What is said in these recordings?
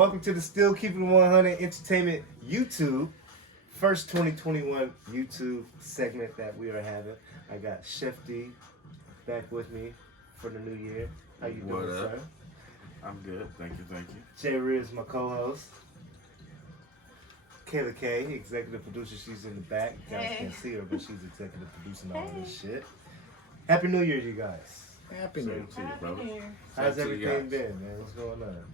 Welcome to the Still Keeping 100 Entertainment YouTube. First 2021 YouTube segment that we are having. I got Chef D back with me for the new year. How you doing, sir? I'm good. Thank you. J. Ribbz, my co-host. Kayla K, executive producer. She's in the back. You guys can't see her, but she's executive producing all this shit. Happy New Year, you guys. Happy New Year to you, brother. How's everything been, man? What's going on?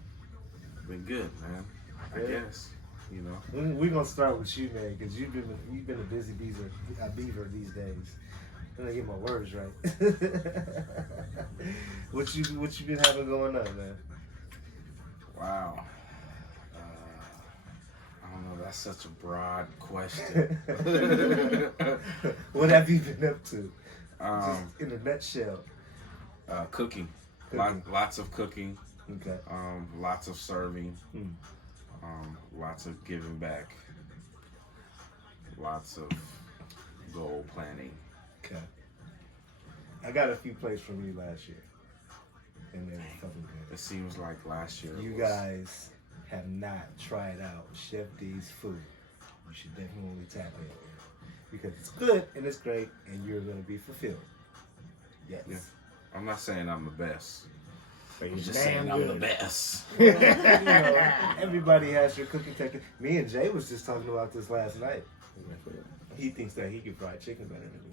Been good, man. I guess. You know. We're gonna start with you, man, because you've been a busy beaver these days. I'm gonna get my words right. What you been having going on, man? Wow. I don't know. That's such a broad question. What have you been up to? Just in a nutshell. Cooking. Lots of cooking. Okay. Lots of serving. Lots of giving back. Lots of goal planning. Okay. I got a few plates from you last year, and they were fucking good. It seems like last year. You guys have not tried out Chef D's food. You should definitely tap in because it's good and it's great, and you're gonna be fulfilled. Yes. Yeah. I'm not saying I'm the best. But I'm just saying I'm the best. You know, everybody has your cooking technique. Me and Jay was just talking about this last night. He thinks that he can fry chicken better than me.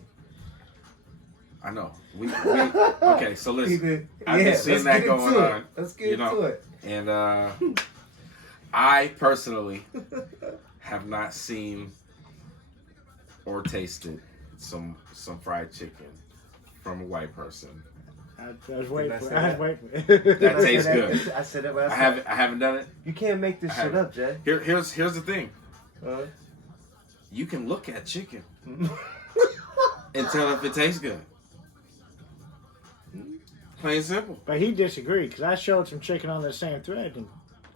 I know. Okay, so listen. I've been seeing that going on. Let's get into it. And I personally have not seen or tasted some fried chicken from a white person. I was waiting for it. That tastes good. I said it last night. I haven't done it. You can't make this shit up, Jay. Here's the thing. You can look at chicken and tell if it tastes good. Plain and simple. But he disagreed because I showed some chicken on the same thread and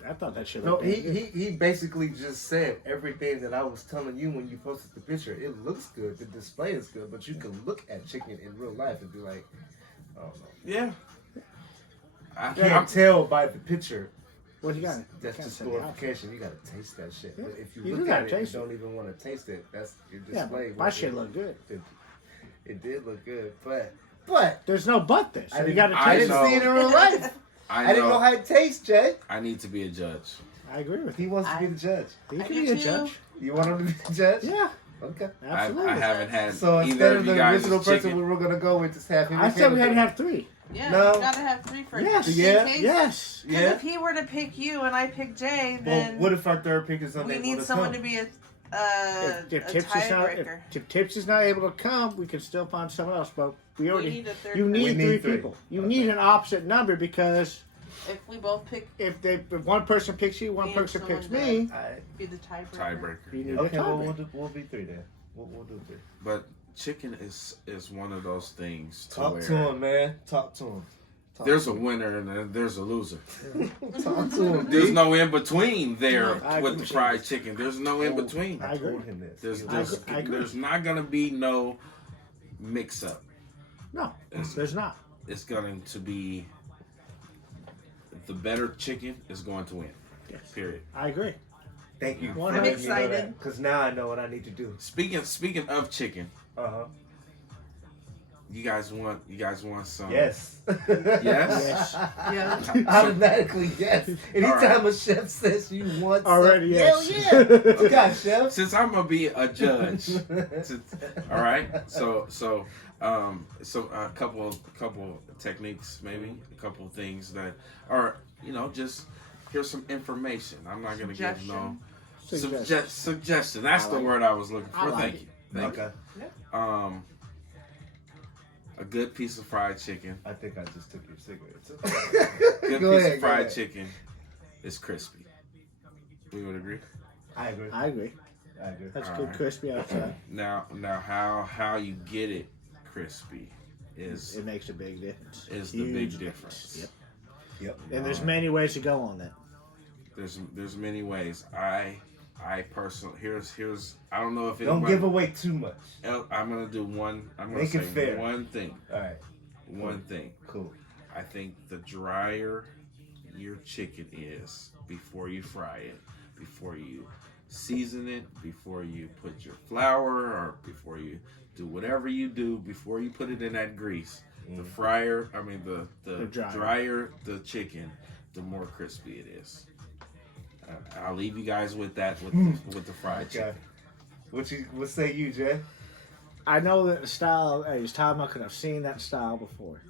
I thought that shit looked good. He basically just said everything that I was telling you when you posted the picture. It looks good. The display is good, but you can look at chicken in real life and be like, I don't know. Yeah. I can't tell by the picture. What you got? That's just glorification. You gotta taste that shit. Yeah. But if you You look at it, you taste don't even want to taste it. That's your display. Yeah, my shit looked good. It did look good, but there's no but this. So I you got to I taste didn't see it in real life. I didn't know how it tastes, Jay. I need to be a judge. I agree with you. He wants to be the judge. He can be a judge. You want him to be the judge? Yeah. Okay. Absolutely. I haven't had so either instead of of you the guys' original person chicken. we were gonna go with, just have him. I said we had to have 3. Yeah, No. you gotta have 3 for Yes. Yes. Yeah. If he were to pick you and I pick Jay, then Well, what if our third pick is unable we need to someone come? to be a If Tips is not able to come, we can still find someone else. But we already need a third you need person. 3 people. You need an opposite number because if we both pick, if one person picks you, one Me person and picks someone me. be the tiebreaker. Tiebreaker. You need Okay, a well, tiebreaker. we'll be 3 then. We'll do 3. But chicken is one of those things Talk where to him, man. Talk to him. There's a winner and then there's a loser. Talk to him. There's no in between there I with the agree. fried chicken. There's no in between. I agree. told him this. I agree. There's not gonna be no mix up. No, there's not. It's going to be the better chicken is going to win. Yes. Period. I agree. Thank you. I'm excited. Because now I know what I need to do. Speaking of chicken, you guys want some? Yes. Yes. Yeah. Automatically, yes. Anytime right. a chef says you want Already, some, yes. hell yeah. What you got, chef? Since I'm gonna be a judge, all right. So a couple techniques, maybe a couple things that are just here's some information. I'm not gonna give no suggestion. That's the word I was looking for. Thank you. Okay. A good piece of fried chicken. I think I just took your cigarettes. Good Go piece ahead, of fried chicken is crispy. We would agree. I agree. I agree. That's good, crispy outside. Now, how you get it crispy is It makes a big difference. is the big difference. Yep. And there's many ways to go on that. There's many ways. I personally here's I don't know if Don't give away too much. I'm gonna do one. I'm gonna Make it say fair. one thing. All right. One thing. Cool. I think the drier your chicken is before you fry it, before you season it, before you put your flour, or before you do whatever you do, before you put it in that grease. The drier the chicken, the more crispy it is. I'll leave you guys with that, with the fried chicken. What say you, Jay? I know that the style is time I could have seen that style before.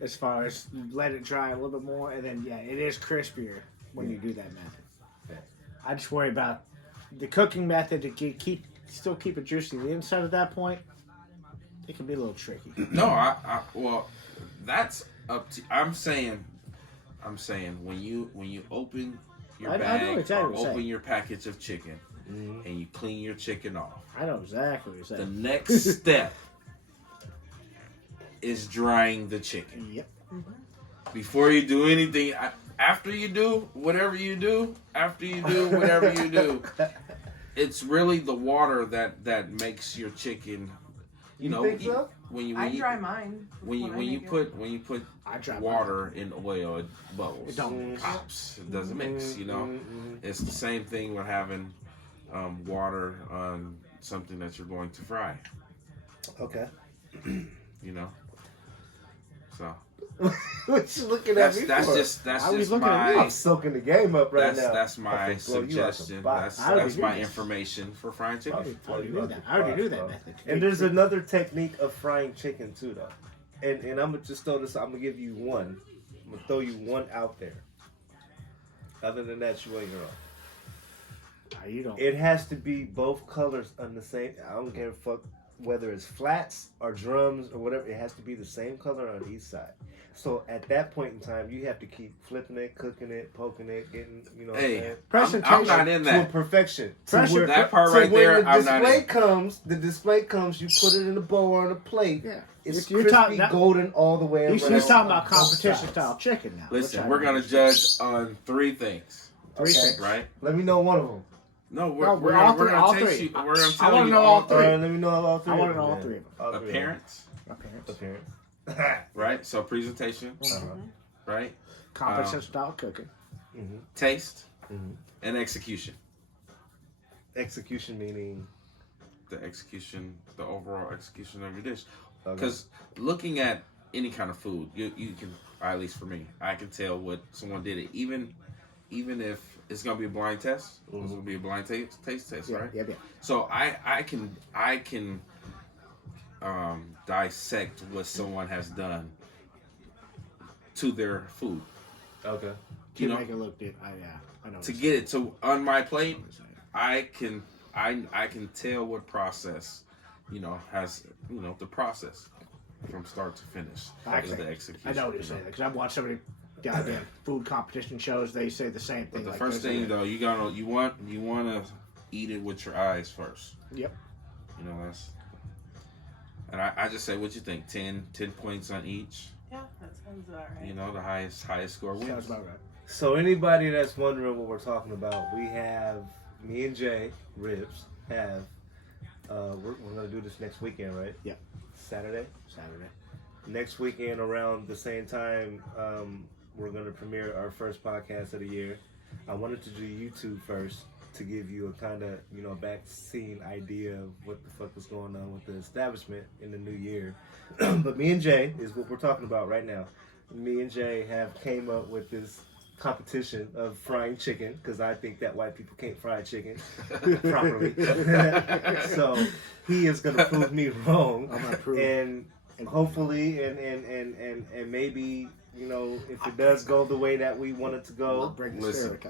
As far as you let it dry a little bit more, and then it is crispier when you do that method. Yeah. I just worry about the cooking method to still keep it juicy. The inside at that point, it can be a little tricky. No, well, that's up to. I'm saying, when you open your bag or open your package of chicken, and you clean your chicken off. I know exactly what you're saying. The next step is drying the chicken. Yep. Before you do anything, after you do whatever you do, it's really the water that makes your chicken. You think so? I dry mine. When you put water in oil, it bubbles. It don't pops. It doesn't mix. It's the same thing with having water on something that you're going to fry. Okay. So. What you looking at me for? That's just my. I'm soaking the game up right now. That's my suggestion. That's my information for frying chicken. I already knew that method. And there's another technique of frying chicken too, though. And I'm gonna just throw this. I'm gonna give you one. I'm gonna throw you one out there. Other than that, you ain't your own. You don't. It has to be both colors on the same. I don't give a fuck whether it's flats or drums or whatever. It has to be the same color on each side. So at that point in time, you have to keep flipping it, cooking it, poking it, getting, Hey, presentation I'm not in to that. perfection. That part right there, I'm not in. The display comes, you put it in a bowl or on a plate. Yeah. It's You're crispy, talking, golden all the way around. He's talking about competition style chicken now. Listen, we're gonna judge on 3 things. Okay. Right? Let me know one of them. No, we're gonna taste you. We're gonna tell you. I want to know all 3. Let me know all 3. I want to know all 3 of them. Appearance. Appearance. Right. So presentation. Right. Competition style cooking. Taste. And execution. Execution meaning the overall execution of your dish. Okay. Because looking at any kind of food, you can, at least for me, I can tell what someone did it. Even if it's gonna be a blind test, it's gonna be a blind taste test, right? Yeah. So I can dissect what someone has done to their food. Okay. To make it look good. I know. To get it on my plate, I can tell what process, has the process from start to finish. Is the execution. I know what you're saying because I've watched so many goddamn food competition shows. They say the same thing. But the first thing though, you want to eat it with your eyes first. Yep. That's. And I just say, what you think? 10 points on each. Yeah, that sounds about right. The highest score wins. Sounds about right. So anybody that's wondering what we're talking about, we have me and Jay Ribbz have. We're gonna do this next weekend, right? Yep. Saturday. Next weekend around the same time, we're gonna premiere our first podcast of the year. I wanted to do YouTube first to give you a kind of back scene idea of what the fuck was going on with the establishment in the new year. But me and Jay is what we're talking about right now. Me and Jay have came up with this competition of frying chicken because I think that white people can't fry chicken properly. So he is gonna prove me wrong. I'm gonna prove. And hopefully and maybe if it does go the way that we want it to go,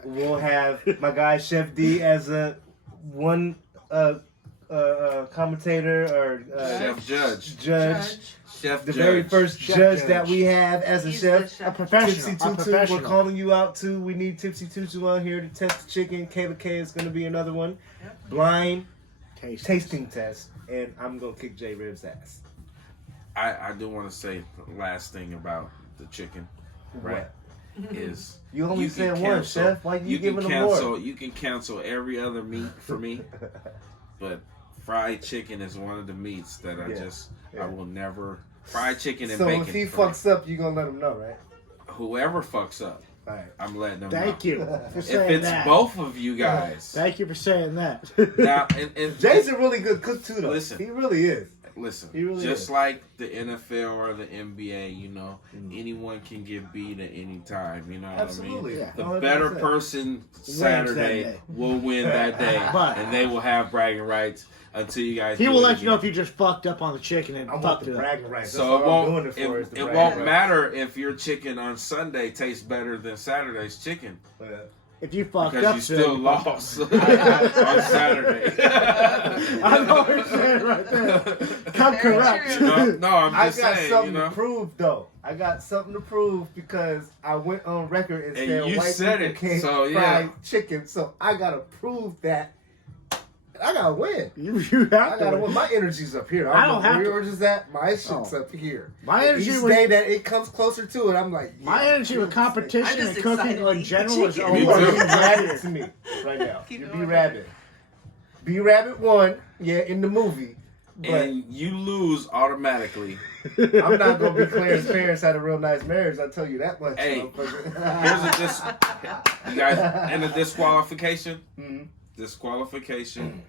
we'll have my guy Chef D as a one commentator or Chef Judge. Chef the Judge. very first judge that we have as a He's chef. the A professional. Tipsy Tutu, we're calling you out too. We need Tipsy Tutu on here to test the chicken. Kayla K is going to be another one. Yep. Blind tasting test, and I'm going to kick J Ribbz' ass. I do want to say the last thing about the chicken, right? Is You only said one, Chef. Why you giving them more? You can cancel every other meat for me, but fried chicken is one of the meats that I will never. Fried chicken and so bacon. if he fucks up, you gonna let him know, right? Whoever fucks up, All right. I'm letting them Thank know. you for If saying it's that. both of you guys. Thank you for saying that. Now, and Jay's a really good cook too, though. Listen. He really is. Listen, He really just is. like the NFL or the NBA, you know, anyone can get beat at any time. You know what Absolutely. I mean? Yeah. The better 100%. person Saturday day. will win that day, But- and they will have bragging rights until you guys. He do will it let you know if again. you just fucked up on the chicken and I want fucked the it up. bragging rights. That's So it all I'm doing won't. it for. Is the It bragging won't rights. matter if your chicken on Sunday tastes better than Saturday's chicken If you fucked because up, you still you fucked up. lost on Saturday. I know what you're saying right there. Come Very correct. true. No, I'm I just got saying. something You know, to prove, though. I got something to prove because I went on record and And said you white said people it, can't so, yeah. fry chicken. So I gotta prove that. I gotta win. You I have gotta to. win. My energy's up here. I don't have where to- yours is at. My shit's Oh. up here. My energy Each was- day that it comes closer to it, I'm like, yeah, My energy with I'm competition just and cooking excited to in eat general the is chicken. over. Me You are too. B Rabbit to me right now. Keep You're it B on. Rabbit. B Rabbit won, yeah, in the movie. But and you lose automatically. I'm not gonna be Claire's parents had a real nice marriage. I tell you that much. Hey, motherfucker. Here's you guys in a disqualification. Mhm. Disqualification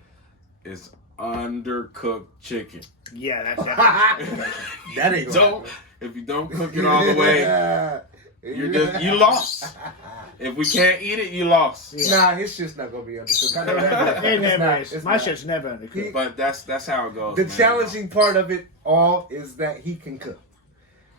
is undercooked chicken. Yeah, that's definitely. That ain't gonna Don't if you don't cook it all the way, you lost. If we can't eat it, you lost. Nah, his shit's not gonna be undercooked. I know that. It It's never not- is. it's My not. shit's never undercooked. But that's how it goes. The man. challenging part of it all is that he can cook.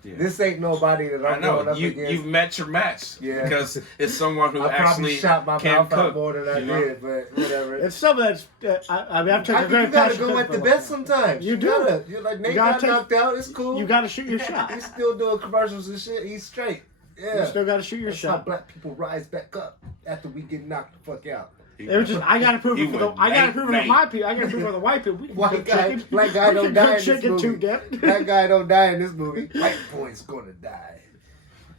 Yeah. This ain't nobody that I I'm going know up you've against. met your match. Yeah. Because it's someone who I probably actually shot my can mouth out cook. more than I you know? did, but whatever. It's something that's. I mean, I'm taking I a think very you gotta passionate go cook at the for best myself. sometimes. You do. Gotta. You're like Nate gotta got take- knocked out. It's cool. You got to shoot your shot. He's still doing commercials and shit. He's straight. Yeah. You still got to shoot your That's how shot. black people rise back up after we get knocked the fuck out. It was just I gotta prove He it for the went I gotta Nate, prove it Nate. for my people. I gotta prove it for the white people. We can White cook guy, chicken. black guy we don't can die cook in this chicken too, movie. Deb. Black guy don't die in this movie. White boy's gonna die.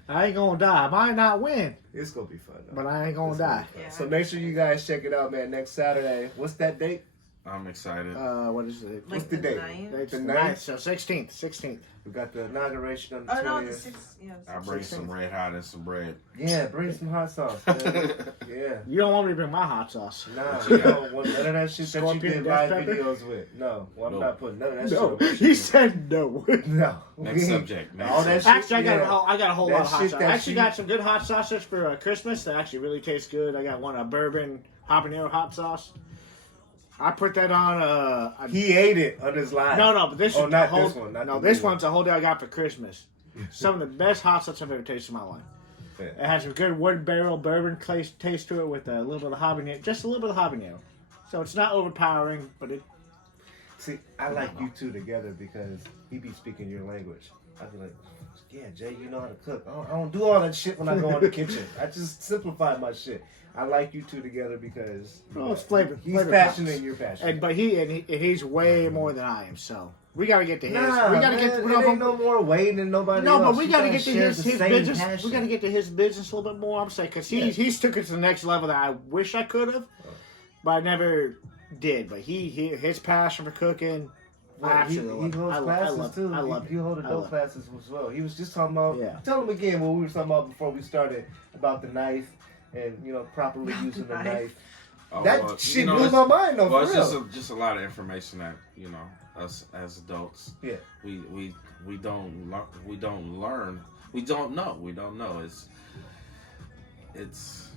I ain't gonna die. I might not win, It's gonna be fun though. but I ain't gonna It's die. be fun. Yeah. So make sure you guys check it out, man. Next Saturday. What's that date? I'm excited. What is it? What's Like the date? ninth? It's the the ninth? 9th, so 16th. We got the inauguration on the Oh no, 20th. the sixth. Yeah. I bring some red hot and some bread. Yeah, bring some hot sauce. Man. Yeah. You don't want me to bring my hot sauce. Nah, What you you got? don't want none of that shit that you Scorpion did death live pepper? videos with. No, well, I'm No. not putting none of that No, shit on. he said no. No. Next subject. Next All that subject. shit. Actually, yeah. I got a whole That lot of hot shit sauce. that I actually you- got some good hot sauces for Christmas that actually really tastes good. I got one bourbon habanero hot sauce. I put that on. He ate it on his live. No, but this Oh, is not a whole, this one, not no, the this new one. one's a whole day I got for Christmas. Some of the best hot sauce I've ever tasted in my life. Yeah. It has a good wood barrel bourbon taste to it with a little bit of habanero, just a little bit of habanero. So it's not overpowering, but it. See, I like you two together because he be speaking your language. I be like, yeah, Jay, you know how to cook. I don't do all that shit when I go in the kitchen. I just simplify my shit. I like you two together because Oh, it's flavor. he's flavor passionate pops. and you're passionate. And but he's way more than I am. So we gotta get to his. Nah, we gotta man, get. it ain't no more waiting than nobody No, else. but we You gotta guys get to share his the same business. passion. We gotta get to his business a little bit more. I'm saying because he's took it to the next level that I wish I could have, but I never did. But his passion for cooking. Well, Absolutely. he holds I classes love it. too. I love it. He holds I adult love it. classes as well. He was just talking about. Yeah. Tell him again what we were talking about before we started about the knife and properly About using the the knife. knife. Oh, That well, shit you know, blew it's- my mind though. Well, For it's real. just a lot of information that us as adults, Yeah. we don't learn. We don't know. It's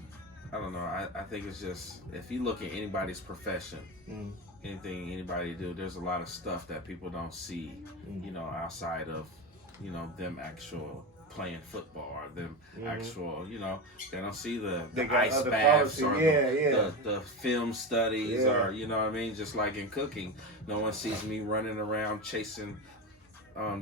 I don't know. I think it's just if you look at anybody's profession, Mm. anything anybody do, there's a lot of stuff that people don't see. Outside of them actual playing football or them actual they don't see the They got ice other baths policy. or Yeah. the film studies Yeah. or you know what I mean, just like in cooking, no one sees me running around chasing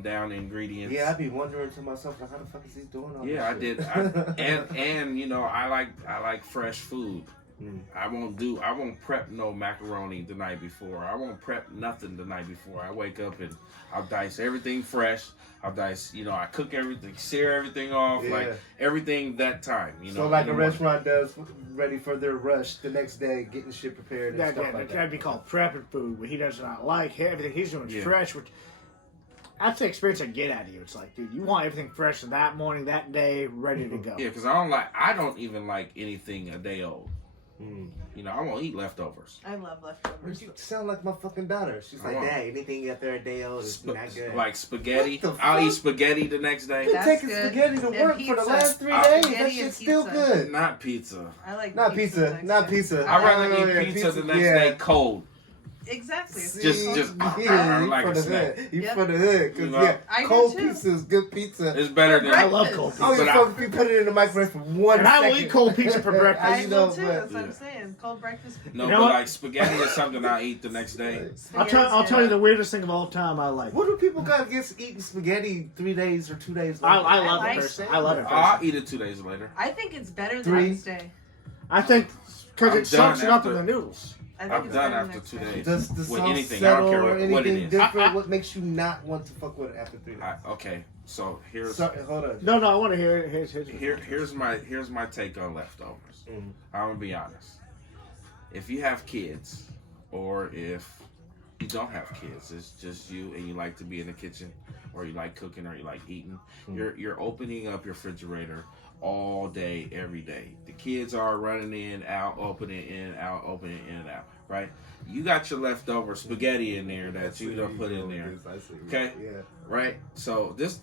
down ingredients. Yeah, I'd be wondering to myself, like, how the fuck is he doing all Yeah, I this did. shit? And I like fresh food. Mm. I won't prep no macaroni the night before. I won't prep nothing the night before. I wake up and I'll dice everything fresh. I'll dice, I cook everything, sear everything off, Yeah. like everything that time. So like in a the morning. restaurant does, ready for their rush the next day, getting shit prepared and stuff like that. That'd be called prepping food. But he does not like everything he's doing is Yeah. fresh. Which that's the experience I get out of you. It's like, dude, you want everything fresh that morning, that day, ready to go. Yeah, because I don't even like anything a day old. You know, I won't eat leftovers. I love leftovers. You sound like my fucking daughter. She's like, Dad, anything after a day old is not good. Like spaghetti. What the I'll eat fuck? spaghetti the next day. You've been That's taking good. spaghetti to And work for pizza. the last 3 days. That Spaghetti shit's and still pizza. good. Not pizza. I like Not pizza. next Not day. pizza. I'd rather Oh, eat yeah, pizza the next yeah. day cold. Exactly. It's Just Yeah, you like for a the snack. hood. You Yep. for the hood. Cause You know? yeah, I do cold too. pizza is good pizza. It's better than I love cold I don't pizza. give a fuck if you put it in the microwave for 1 And second. I will eat cold pizza for breakfast. I You will know, too. but- That's what I'm saying. Cold breakfast. No, You know but what? like spaghetti is something I eat the next day. I'll tell you the weirdest thing of all time I like. What do people got against eating spaghetti 3 days or 2 days later? I love like it personally. it. I love it I'll personally. eat it 2 days later. I think it's better the 3. next day. I think because I'm it soaks done it up in after- the noodles. I think I'm it's done better after next 2 day. days. Does the With sauce anything, I don't settle care or what it anything is. different? What makes you not want to fuck with it after 3 days? Okay, so here's Sorry, hold on. No, I want to hear his. here's my take on leftovers. Mm. I'm gonna be honest. If you have kids, or if you don't have kids, it's just you and you like to be in the kitchen, or you like cooking, or you like eating, you're opening up your refrigerator all day, every day. The kids are running in, out, opening in, out, opening in and out, right? You got your leftover spaghetti in there that you done put in there. Okay? Yeah. Right? So this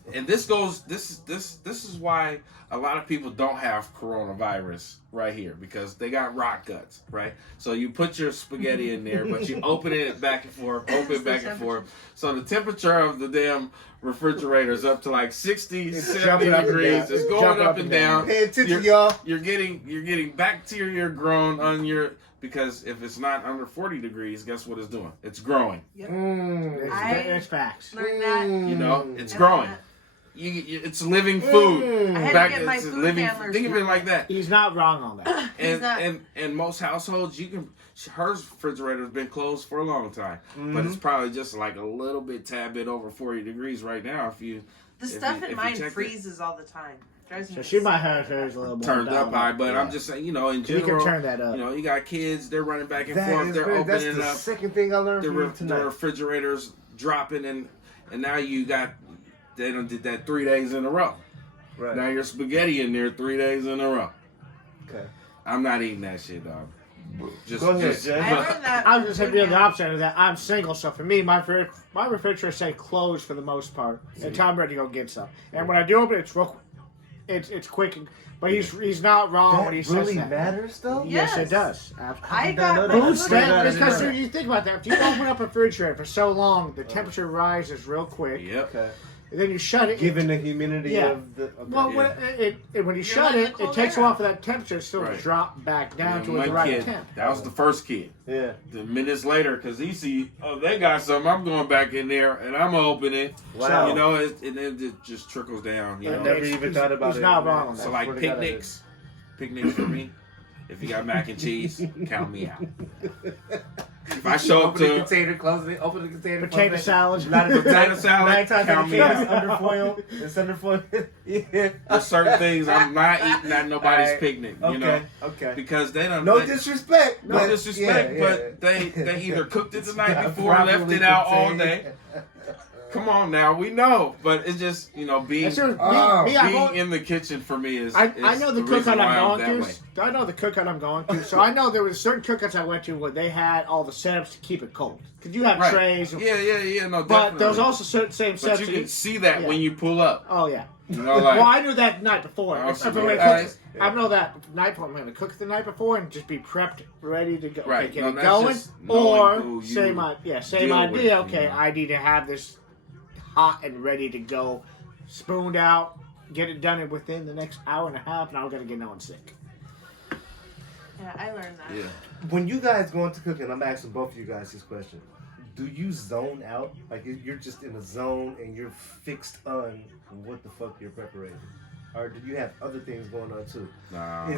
is why a lot of people don't have coronavirus right here, because they got rock guts, right? So you put your spaghetti in there, but you open it back and forth, open it back and forth. So the temperature of the damn refrigerator is up to like 60, It's 70 jumping up and degrees. down. It's going up and down. Pay attention, You're- y'all. You're getting bacteria grown on your, because if it's not under 40 degrees, guess what it's doing? It's growing. Yep. It's facts. Learned that. You know, it's I growing. learned that. It's living food. I had to get my it's food living. handlers. Think of it like that. He's not wrong on that. He's not. And most households, her refrigerator's been closed for a long time, but it's probably just like a little bit, tad bit over 40 degrees right now. The stuff if in you mine check it. freezes all the time. Drives me So she might have insane. hers a little more Turned down. up high, but Yeah. I'm just saying, in You general, can turn that up. you got kids, they're running back and That forth, is they're weird. That's opening the up, second thing I learned the, from you the tonight. refrigerators dropping, and now they done did that 3 days in a row. Right. Now your spaghetti in there 3 days in a row. Okay. I'm not eating that shit, dog. Go ahead, Jay. I learned that. I was just saying the opposite of that. I'm single, so for me, my refrigerator stay closed for the most part until I'm ready to go get some. And when I do open it, it's quick. But he's not wrong when he That says really that. matters, though? Yes, Yes. it does. I did not got know my that. Boost Boost that. that. Because you think about that. If you open up a refrigerator for so long, the temperature rises real quick. Yep. Okay. And then you shut it. Given the humidity Yeah. of the... Okay. Well, Yeah. when you shut letting it, the it cold takes a air while out. for that temperature still to Right. drop back down to One the right kid, temp. that was the first kid. Yeah. The minutes later, because he see, they got something, I'm going back in there and I'm going to open it. Wow. And then it just trickles down. I never even thought about he's it. not man. wrong on that. So like Swear to God, I picnics for me. If you got mac and cheese, count me out. If I show up Open the to container, close it, open the container. Potato close it. salad. potato salad, 9 times out count of me 10, out. it's under foil. It's under foil. Yeah. There's certain things I'm not eating at nobody's Alright. picnic, Okay. Okay. because they don't. No they- disrespect. No but- disrespect, yeah, but yeah. they either cooked it the It's night not before, left properly it out all contained. day. Come on now, we know, but it's just being That's true. Oh. Me, being in the kitchen for me is. I is know the reason cookout why I'm that going way. to. I know the cookout I'm going to. So I know there was certain cookouts I went to where they had all the setups to keep it cold. Because you have Right. trays. Yeah, no, But there was definitely. also certain same But steps. you to can eat. see that Yeah. when you pull up. Oh yeah. You know, like Well, I knew that night before. Oh, If so I'm gonna you cook guys- it, I know that night before I'm going to cook the night before and just be prepped, ready to go. Right. Okay, No, get it that's going. just knowing who Or you same deal idea. with, you Okay, know. I need to have this hot and ready to go, spooned out, get it done within the next hour and a half, and I'm going to get no one sick. Yeah, I learned that. yeah. When you guys go into cooking, I'm asking both of you guys this question. Do you zone out? Like you're just in a zone and you're fixed on what the fuck you're preparing? Or do you have other things going on too? Nah.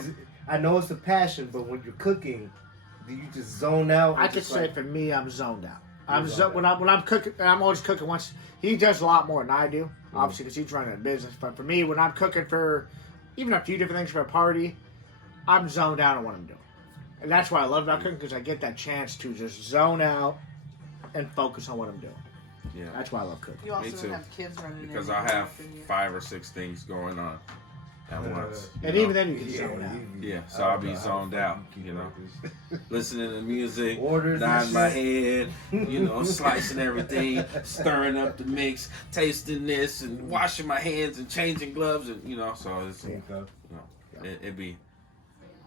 I know it's a passion, but when you're cooking, do you just zone out? I or could just say like, for me, I'm zoned out. You're zoned When I'm cooking, and I'm always cooking once. He does a lot more than I do, obviously, because he's running a business. But for me, when I'm cooking for even a few different things for a party, I'm zoned out on what I'm doing. And that's what I love about cooking, because I get that chance to just zone out and focus on what I'm doing. Yeah. That's why I love cooking. You also Me don't too. have kids running in Because and I have interrupting you. 5 or 6 things going on at once. you And know? even then, you can zone out. Yeah, so I'll be zoned out, you know. Listening to music, Orders and nodding my shit. head, you know, slicing everything, stirring up the mix, tasting this, and washing my hands and changing gloves, and you know, so it's, There you go. it be,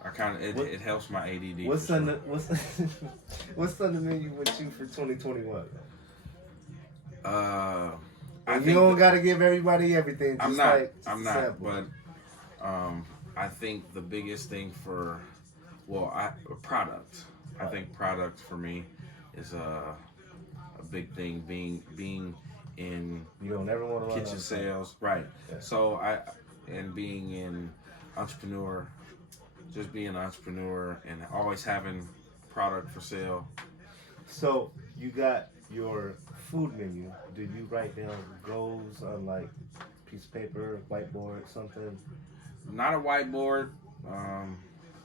it helps my ADD. What's for on sure. the what's on the menu with you for 2021? I And think you don't that- gotta give everybody everything. Just I'm not. Like I'm not. sample. But I think the biggest thing for, product. I think product for me is a big thing. Being in You don't ever want to kitchen sales, right? Yeah. So and being in entrepreneur, just being an entrepreneur and always having product for sale. So you got your food menu. Did you write down goals on like piece of paper, whiteboard, something? Not a whiteboard.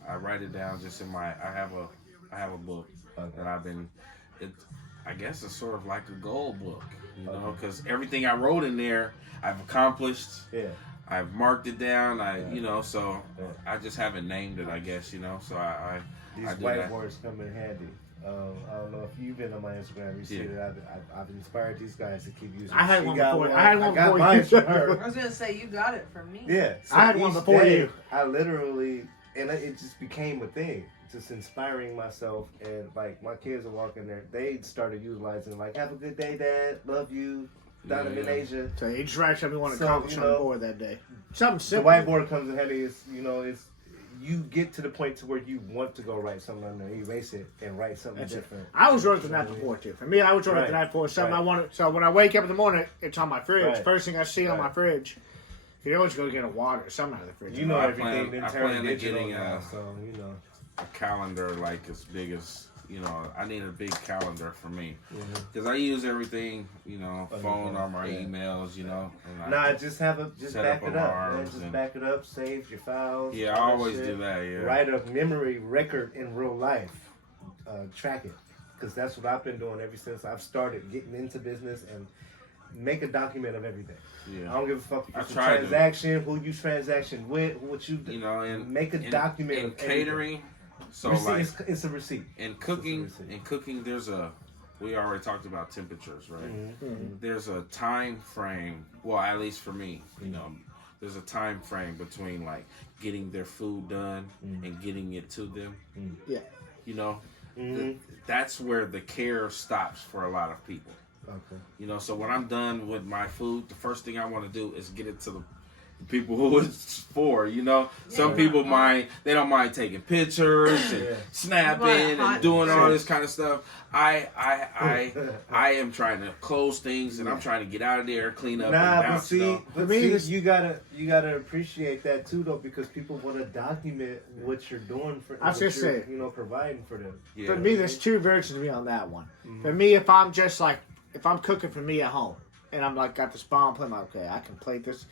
I write it down just in my. I have a book that I've been. I guess it's sort of like a goal book, you know, because everything I wrote in there, I've accomplished. Yeah. I've marked it down. You know, so Yeah. I just haven't named it. I guess you know. So These I do that. whiteboards come in handy. I don't know if you've been on my Instagram. You see Yeah. that I've inspired these guys to keep using. I had She one got before. I had one got before mine you. from her. I was gonna say you got it from me. Yeah, I had one each before day, you. I literally, and it just became a thing, just inspiring myself. And like my kids are walking there, they started utilizing like, "Have a good day, Dad. Love you." Donovan Yeah. Asia. So you just write something you want to So, accomplish you on the know, board that day. Something The simple. whiteboard comes in handy. Is it's you get to the point to where you want to go write something on there, erase it, and write something That's it. different. I was wrote the night before too. For me, I was wrote Right. the night before. Something Right. I wanted. So when I wake up in the morning, it's on my fridge. Right. First thing I see on my Right. fridge. You always go get a water, something out of the fridge. You know I everything. plan- Then I turn plan on digital getting now, a- so you know. A calendar like as big as I need a big calendar for me Mhm. because I use everything On your phone phone, or my yeah. emails and I Nah, just set back up it up, man. alarms Just and- back it up. Save your files. yeah I all that always shit. do that yeah Write a memory record in real life. Track it, because that's what I've been doing ever since I've started getting into business and make a document of everything. I yeah don't give a fuck if I it's a tried to. transaction, who you transaction with, what you and make a document in of everything. catering so Receipt, like it's a receipt. in cooking receipt. there's we already talked about temperatures right Mm-hmm. there's a time frame well at least for me there's a time frame between like getting their food done and getting it to them Yeah. you know Mhm. that's where the care stops for a lot of people Okay. so when I'm done with my food the first thing I want to do is get it to the people who it's for some Yeah. people they don't mind taking pictures and Yeah. snapping You want and hot doing all pictures. this kind of stuff. I am trying to close things and I'm trying to get out of there, clean up, Nah, and but bounce. see, For me, this- you gotta appreciate that too, though, because people want to document what you're doing for. I was what gonna you're, say. providing for them. Yeah. For me, there's two versions of me on that one. For me, if I'm just like, if I'm cooking for me at home and I'm like got this bomb plate, I'm like, okay, I can plate this.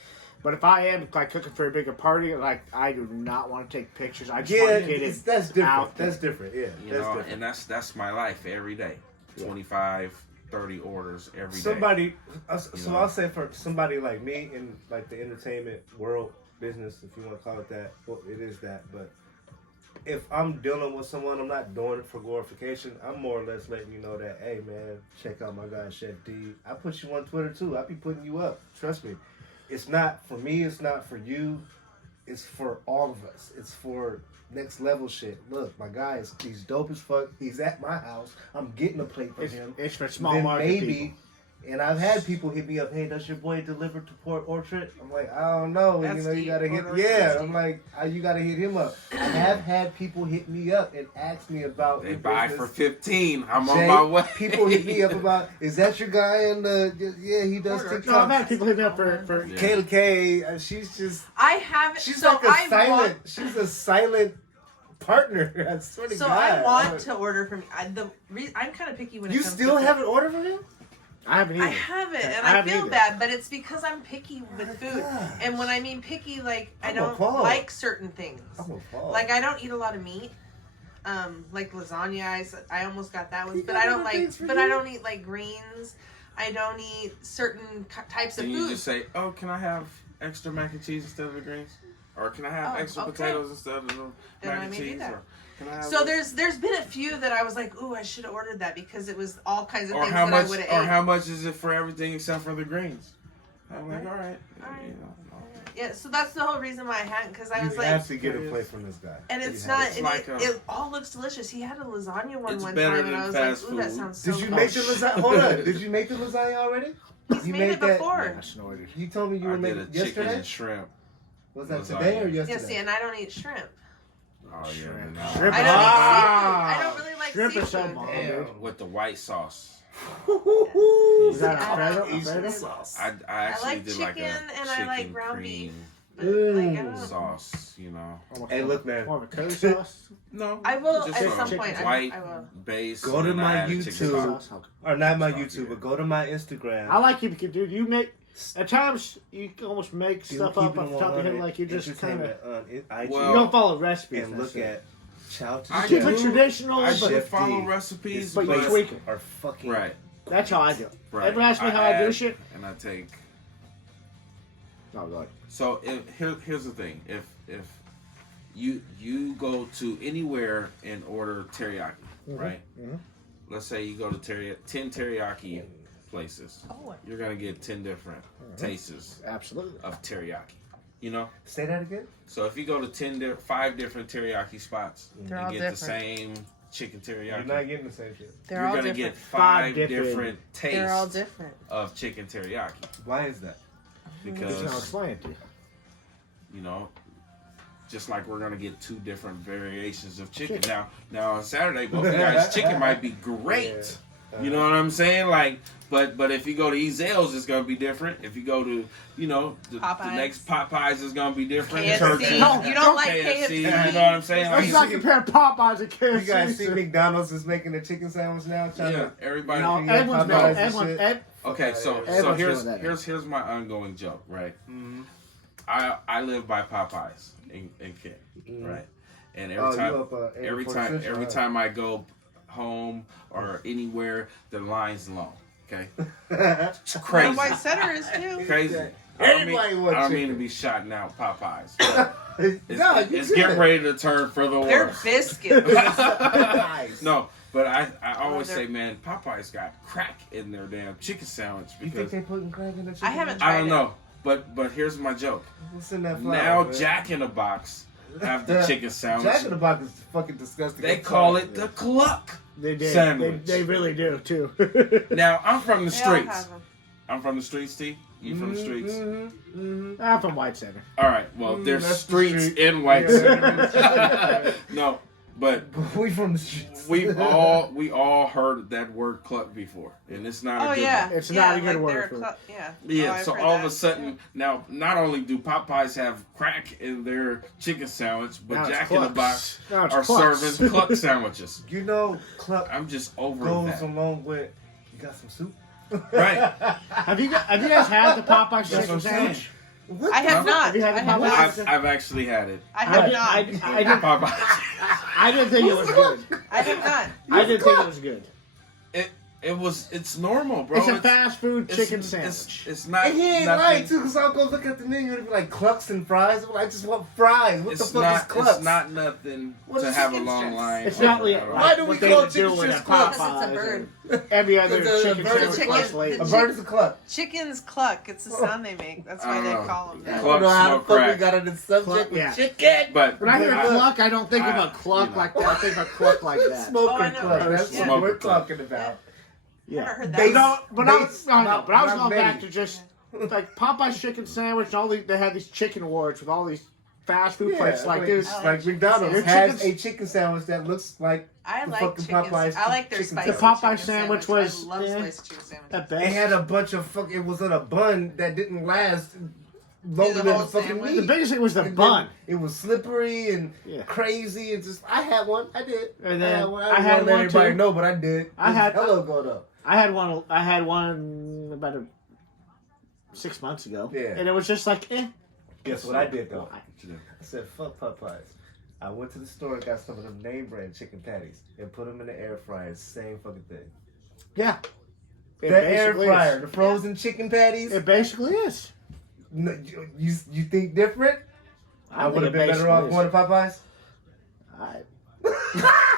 But if I am like cooking for a bigger party, like I do not want to take pictures. I just Yeah, want to get it that's different. out there. That's different. Yeah, You that's know, different. and that's my life every day. 25, 30 orders every day. Somebody, You so know? I'll say for somebody like me in like the entertainment world business, if you want to call it that, well, it is that. But if I'm dealing with someone, I'm not doing it for glorification. I'm more or less letting you know that, hey man, check out my guy Chef D. I put you on Twitter too. I be putting you up. Trust me. It's not for me. It's not for you. It's for all of us. It's for next level shit. Look, my guy he's dope as fuck. He's at my house. I'm getting a plate for him. It's for small Then market maybe, people. and I've had people hit me up. Hey, does your boy deliver to Port Orchard? I'm like, I don't know. That's you deep. gotta hit. Port Yeah, Orchard's I'm deep. like, you gotta hit him up. I have had people hit me up and ask me about. They your buy business. for 15. I'm Jay, on my way. People hit me up about, is that your guy? And yeah, he does Port Orchard. TikTok. No, I've had people hit me up for Yeah. Kayla K. She's just. I haven't. She's so like a I silent. want. She's a silent partner. I swear to So God. I want to order from. I'm kind of picky when it You comes still to haven't ordered from him? I haven't either. I haven't, and I I, haven't feel either. bad, but it's because I'm picky with food. gosh. And when I mean picky, like I I'm don't appalled. like certain things. I'm appalled. Like I don't eat a lot of meat. Like lasagna, I almost got that one, You but got I don't other like. things for But I you? don't eat like greens. I don't eat certain types of And you food. just say, "Oh, can I have extra mac and cheese instead of the greens?" Or can I have extra okay. potatoes instead of the Then mac I and may do cheese? that. Or can I have So this? there's been a few that I was like, ooh, I should have ordered that because it was all kinds of Or things how that much? I would have Or ate. how much is it for everything except for the greens? I'm like, Okay. all right. All right. You know, Yeah, so that's the whole reason why I hadn't, because I was You like, have to get a plate from this guy. and it's You not, have to. and like it all looks delicious. He had a lasagna one It's one better time, and than I was fast like, ooh, that food. sounds so Did you good. make the lasagna? Hold on. Did you make the lasagna already? He's you made it made that- before. Yeah, I snorted. You told me you I were did a making chicken yesterday. and shrimp. Was that lasagna. today or Yeah, yesterday? see, and I don't eat shrimp. Oh yeah, Shrimp. no. Shrimp. I don't Ah. eat seafood. I don't really like Shrimp is so seafood. bomb, Damn. dude. With the white sauce. Is that Yeah. Alfredo? Asian Alfredo? sauce. I actually like did like a chicken and I like chicken ground cream beef. But, like, I don't- sauce. You know. Hey, look, man. More of a curry sauce? No. I will just at a some point. White I will. base. Go to and my I add a chicken YouTube. sauce. Okay. Or not my Sauce, YouTube, yeah. but go to my Instagram. I like you because, dude, you make, at times, you can almost make Keep stuff it up off the top of your head 100 like you just kind of, entertainment on IG Well, you don't follow recipes. and look at Chow to I Keep Chef. it traditional, I but do Chef follow D. recipes, But you but tweak it. Are fucking right, that's how I do it. right. Everyone asks me how I do add, shit. and I take. Oh, God. So here's the thing: if you go to anywhere and order teriyaki, right? mhm. Let's say you go to 10 teriyaki places, Oh, you're gonna get 10 different tastes Absolutely. of teriyaki. You know. Say that again. So if you go to 5 different teriyaki spots They're and all get different. the same chicken teriyaki, You're not getting the same shit. they're you're all gonna different. get 5 Five different- different They're all tastes different. of chicken teriyaki Why is that? because Just now explain it to you. you know, just like we're gonna get 2 different variations of chicken. Chicken. Now on Saturday, both of you guys' chicken might be great. Yeah. You know what I'm saying? Like, but if you go to Ezel's, it's gonna be different. If you go to, you know, the Popeyes. next Popeyes is gonna be different. KFC. Churches, You don't like KFC. You KFC. know what I'm saying? Let's Like, not compare Popeyes and KFC. You guys see McDonald's is making a chicken sandwich now? Trying yeah, to, everybody. No, Yeah, everyone's Popeyes making, and everyone, shit. Okay, so Everyone's doing that. here's my ongoing joke, right? Mhm. I live by Popeyes in Kent, Mhm. right? And Oh, every time you up, every 84 time Central, every huh? time I go home or anywhere, the line's long. Okay, it's And crazy, White Center is too. crazy. Yeah. I don't Everybody mean, wants I don't mean to chicken. be shouting out Popeyes. But it's, No, you it's good. getting ready to turn for the They're worse. biscuits. Nice. No, but I always they're- say, man, Popeyes got crack in their damn chicken sandwich You think because they putting crack in the chicken? I haven't I don't tried know. But here's my joke. What's in that flour, Now man? Jack in the Box have the chicken sandwich. Jack in the Box is fucking disgusting. They I'm call sorry, it the man. cluck. They did. Sandwich. They really do, too. Now I'm from the They all streets. have 'em. I'm from the streets, T. You from the streets? I'm from White Center. All right. Well, there's that's the streets street. in White Yeah. Center. No, but We from the streets. we all heard that word cluck before, and it's not a Oh good yeah, one. It's yeah, not a good like word they're for it. yeah. Yeah, Oh, I've so heard all of that. a sudden, now not only do Popeyes have crack in their chicken sandwich, but Now it's Jack in the clucks. Box Now it's are clucks. serving cluck sandwiches. You know, cluck I'm just over goes that. along with. You got some soup. Right. Have you guys had the Popeyes That's what chicken I'm saying. sandwich? What I have Huh? not. Have you had I the have Popeyes? not. I've actually had it. I have I not. didn't, Popeyes. I didn't think it was good. I have not. I didn't think it was good. It's normal, bro. It's a fast food it's- chicken it's- sandwich. It's not. And he ain't nothing- lying too, because I'll go look at the menu and it'll be like clucks and fries. I'm like, I just want fries. What the It's fuck not. is clucks? It's not nothing What to is have a chicken long strips? line. It's not over like, that, Why do we what they call would chicken do with strips a clucks? Popeyes Because it's a bird. and every other The chicken bird sandwich is chicken- plus the later. A bird is a cluck. Chickens cluck. It's the sound they make. That's why they I don't know. call them I that. Cluck, don't know how the smoke fuck we crack. got on the subject Cluck, with yeah. chicken. But When I hear Yeah. cluck, I don't think of I- a cluck you know. like that. I think of a cluck like that. Smoke Oh, I and know. cluck. That's Yeah. what we're Smoke cluck. talking about. Yeah. Never heard that. Base- No, but I was, base, no, not- but I was not going many. back to just like Popeye's chicken sandwich and all these. They had these chicken awards with all these fast food places like this. I like Like chicken McDonald's sandwich. has Chicken- a chicken sandwich that looks like I the like fucking chicken. Popeyes I like their chicken spicy sandwich. The Popeye chicken sandwich was- I love yeah. spicy chicken sandwich. At It best. had a bunch of fuck. It was on a bun that didn't last longer the than whole the fucking sandwich? meat. The biggest thing was the And then bun. It was slippery and Yeah. crazy and just. I had one. I did. And then I had one. I I had had one, let everybody too. know, but I did. I had- hello go though. I had one about 6 months ago. Yeah. And it was just like, eh. Guess what I did though? Why? I said fuck Popeyes. I went to the store and got some of them name brand chicken patties and put them in the air fryer. Same fucking thing. Yeah. It The air basically fryer, is. the frozen chicken patties. It basically is. No, you think different? I would have think it been better off basically going to Popeyes.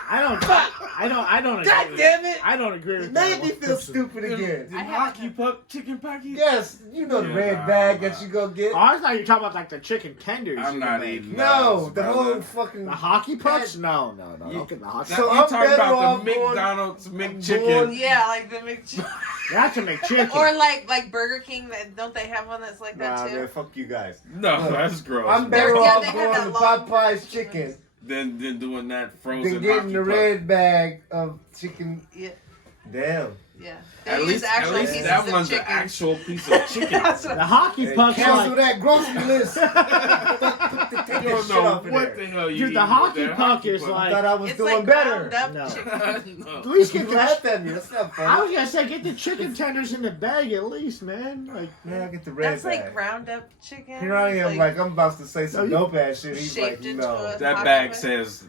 I don't agree. God with damn it! I don't agree with It that. made me feel stupid again. The I hockey haven't- puck chicken packets? Yes, you know the Yeah, red nah, bag nah. that you go get. Oh, I thought you were talking about like the chicken tenders. I'm you not can make. eating No, those, the brother. whole fucking The hockey pucks? That- No. You- Don't get the hockey Now, So you I'm talking better about off the going- McDonald's going- McChicken? Yeah, like the McChicken. That's a McChicken. Or like Burger King. Don't they have one that's like that Nah, too? man, fuck you guys. No, that's gross. I'm better Yeah, off they have going that to long- Popeyes chicken Than doing that frozen than getting hockey the puck. red bag of chicken. Yeah, Damn. yeah. They At use least actual pieces that of one's an chicken. actual piece of chicken. That's what The hockey Hey, pucks cancel like, that grocery list. Take You that don't shit know off of what there. the hell you dude, eat the with hockey that puck hockey is puck. I like. thought I was it's doing like better. ground No. up chicken. No. At least You get the. laughed at me. That's not I funny. was gonna say get the chicken tenders in the bag at least, man. Like, Man, I get the red That's bag. like ground up chicken. Here I am, like I'm about to say some No, dope ass shit. He's like, Shaped into no. a- That Hockey bag puck? says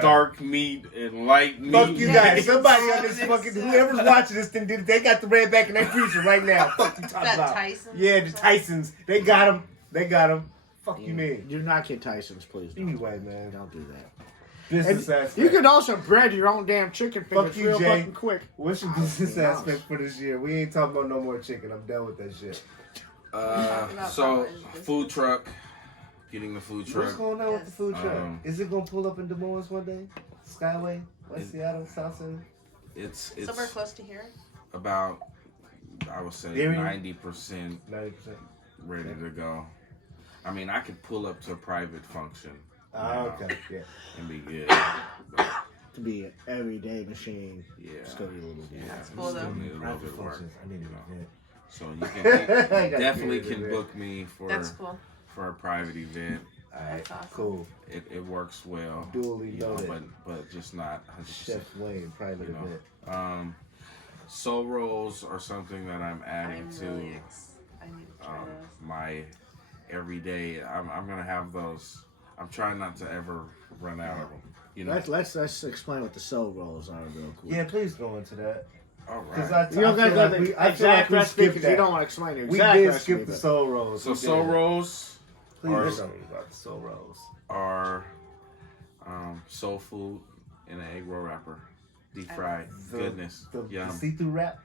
dark meat and light meat. Fuck you guys. Somebody on this It's, fucking whoever's watching this thing, they got the red back in their freezer right now. Fuck you talking that about? Tyson. Yeah, the Tysons. They got him. They got him. Fuck you, mean? do not get Tyson's, please. Don't. Anyway, man. Don't do that. Business And aspect. you could also bread your own damn chicken fingers you, real Jay. fucking quick. What's your business Yes. aspect for this year? We ain't talking about no more chicken. I'm done with that shit. So food truck, getting the food truck. What's going on with the food truck? Is it gonna pull up in Des Moines one day? Skyway, West Seattle, South Center. It's Somewhere close to here. about, I would say, Area? 90% 90%. ready to go. I mean, I could pull up to a private function Ah, okay, yeah. and be good. But, To be an everyday machine. yeah, Still need a little bit. yeah, That's cool, still though. need a little Private bit of work. functions. I need you an know. event. So you I can gotta definitely get an can event. book me That's cool. for a private event. Alright, That's awesome. cool. It works well. Duly you know, noted. but just not 100%. Chef Wayne, private You know. event. Soul rolls are something that I'm adding I'm to really I need to try those. my everyday. I'm gonna have those. I'm trying not to ever run out of them. You know. Let's explain what the soul rolls are real quick. Yeah, please go into that. All Because right. You don't I got feel the like we, I feel exact like we recipe skipped because you that. don't want to explain the We exact did recipe. skip the but- soul rolls. So We soul did. rolls Please tell me about the soul rolls. are soul food in an egg roll wrapper, deep fried. Goodness, The yum. see-through wrap?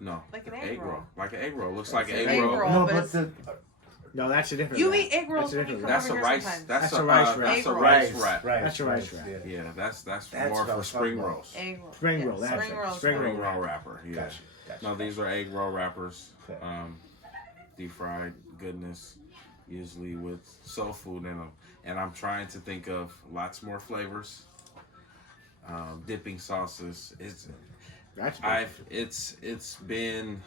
No, Like an egg roll. like an egg roll. Looks like an an egg egg roll. roll. No, but but it's- the No, that's a different. You wrap. eat egg rolls That's a when you different come wrap. That's a over here rice. sometimes. That's a rice wrap. That's a Egg roll. rice wrap. That's a rice wrap. Yeah. Yeah, that's That's more what I for was spring talking about. rolls. Egg roll. Spring Yeah, roll, that's Spring it. rolls. Spring Spring roll. roll wrapper. Yeah. Gotcha. Gotcha. No, these are egg roll wrappers. Okay. Deep fried goodness, usually with soul food in them. And I'm trying to think of lots more flavors. Dipping sauces. That's good. It's been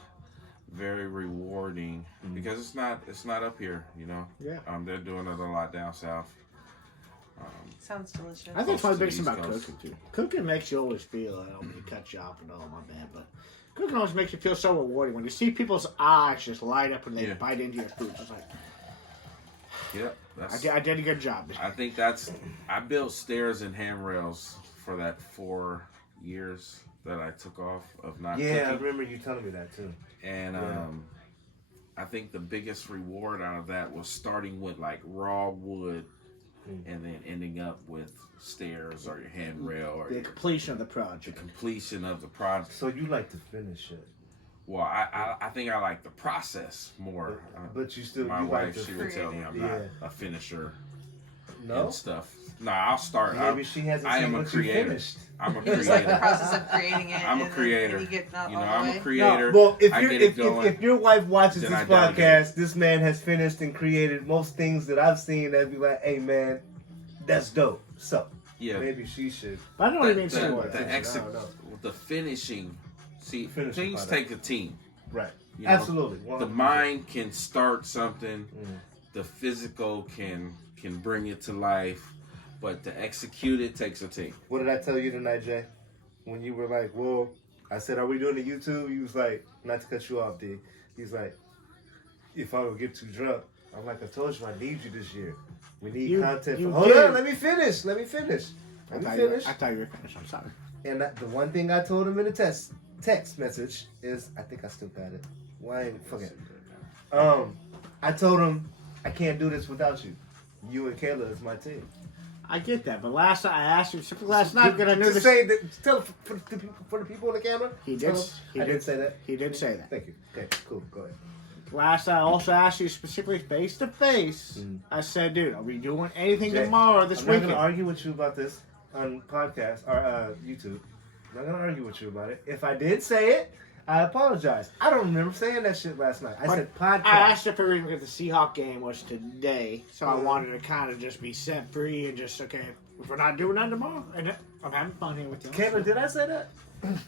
very rewarding because it's not up here, you know. Yeah. They're doing it a lot down south. Sounds delicious. I think it's one of the Close biggest to thing the about East cooking too. Cooking makes you always feel. I don't mean to cut you off and all my bad, but cooking always makes you feel so rewarding when you see people's eyes just light up when they Yeah. bite into your food. It's like Yep. That's, I did a good job. I think I built stairs and handrails for that 4 years that I took off of not Yeah, I cooking. remember you telling me that too. And Yeah. I think the biggest reward out of that was starting with like raw wood and then ending up with stairs or your handrail or The your completion of the the project. completion of the project. So you like to finish it, Well, I think I like the process more. but you still My you wife, like she to would tell me I'm Yeah. not a finisher no. and stuff. No, I'll start. Maybe she hasn't I seen am a what you creator. finished. I'm a You just like the creator. process of creating it. I'm a and then- creator. And you get all You know, the I'm way. a creator. No, well, if I you're get it going. if your wife watches Then this I delegate. podcast, this man has finished and created most things that I've seen that be like, hey man, that's dope. So Yeah. maybe she should. But I don't The, even say the, what. the, I exec- don't know. the finishing. See, Finishing things product. take a team. Right. You know? Absolutely. The 100%. mind can start something. Mm. The physical can bring it to life, but to execute it takes a team. What did I tell you tonight, Jay? When you were like, well, I said, are we doing the YouTube? You was like, not to cut you off, D. He's like, if I would get too drunk. I'm like, I told you I need you this year. We need You- content. you Hold did. on, let me finish. I thought you were finished. I'm sorry. And the one thing I told him in the test, text message is, I think I still got it. Why? Fuck it. I told him I can't do this without you. You and Kayla is my team. I get that, but last night I asked you last night because I knew this. Say that. Tell for the people on the camera. He did. I didn't say that. He did say that. Thank you. Okay, cool. Go ahead. Last night I also asked you specifically face to face. I said, dude, are we doing anything Jay, tomorrow or this I'm weekend? not gonna argue with you about this on podcast or YouTube. I'm not gonna argue with you about it. If I did say it, I apologize. I don't remember saying that shit last night. I said podcast. I asked if everything because the Seahawk game was today, so I wanted to kind of just be set free and just if we're not doing that tomorrow, and I'm having fun here with you. Kayla, did I say that?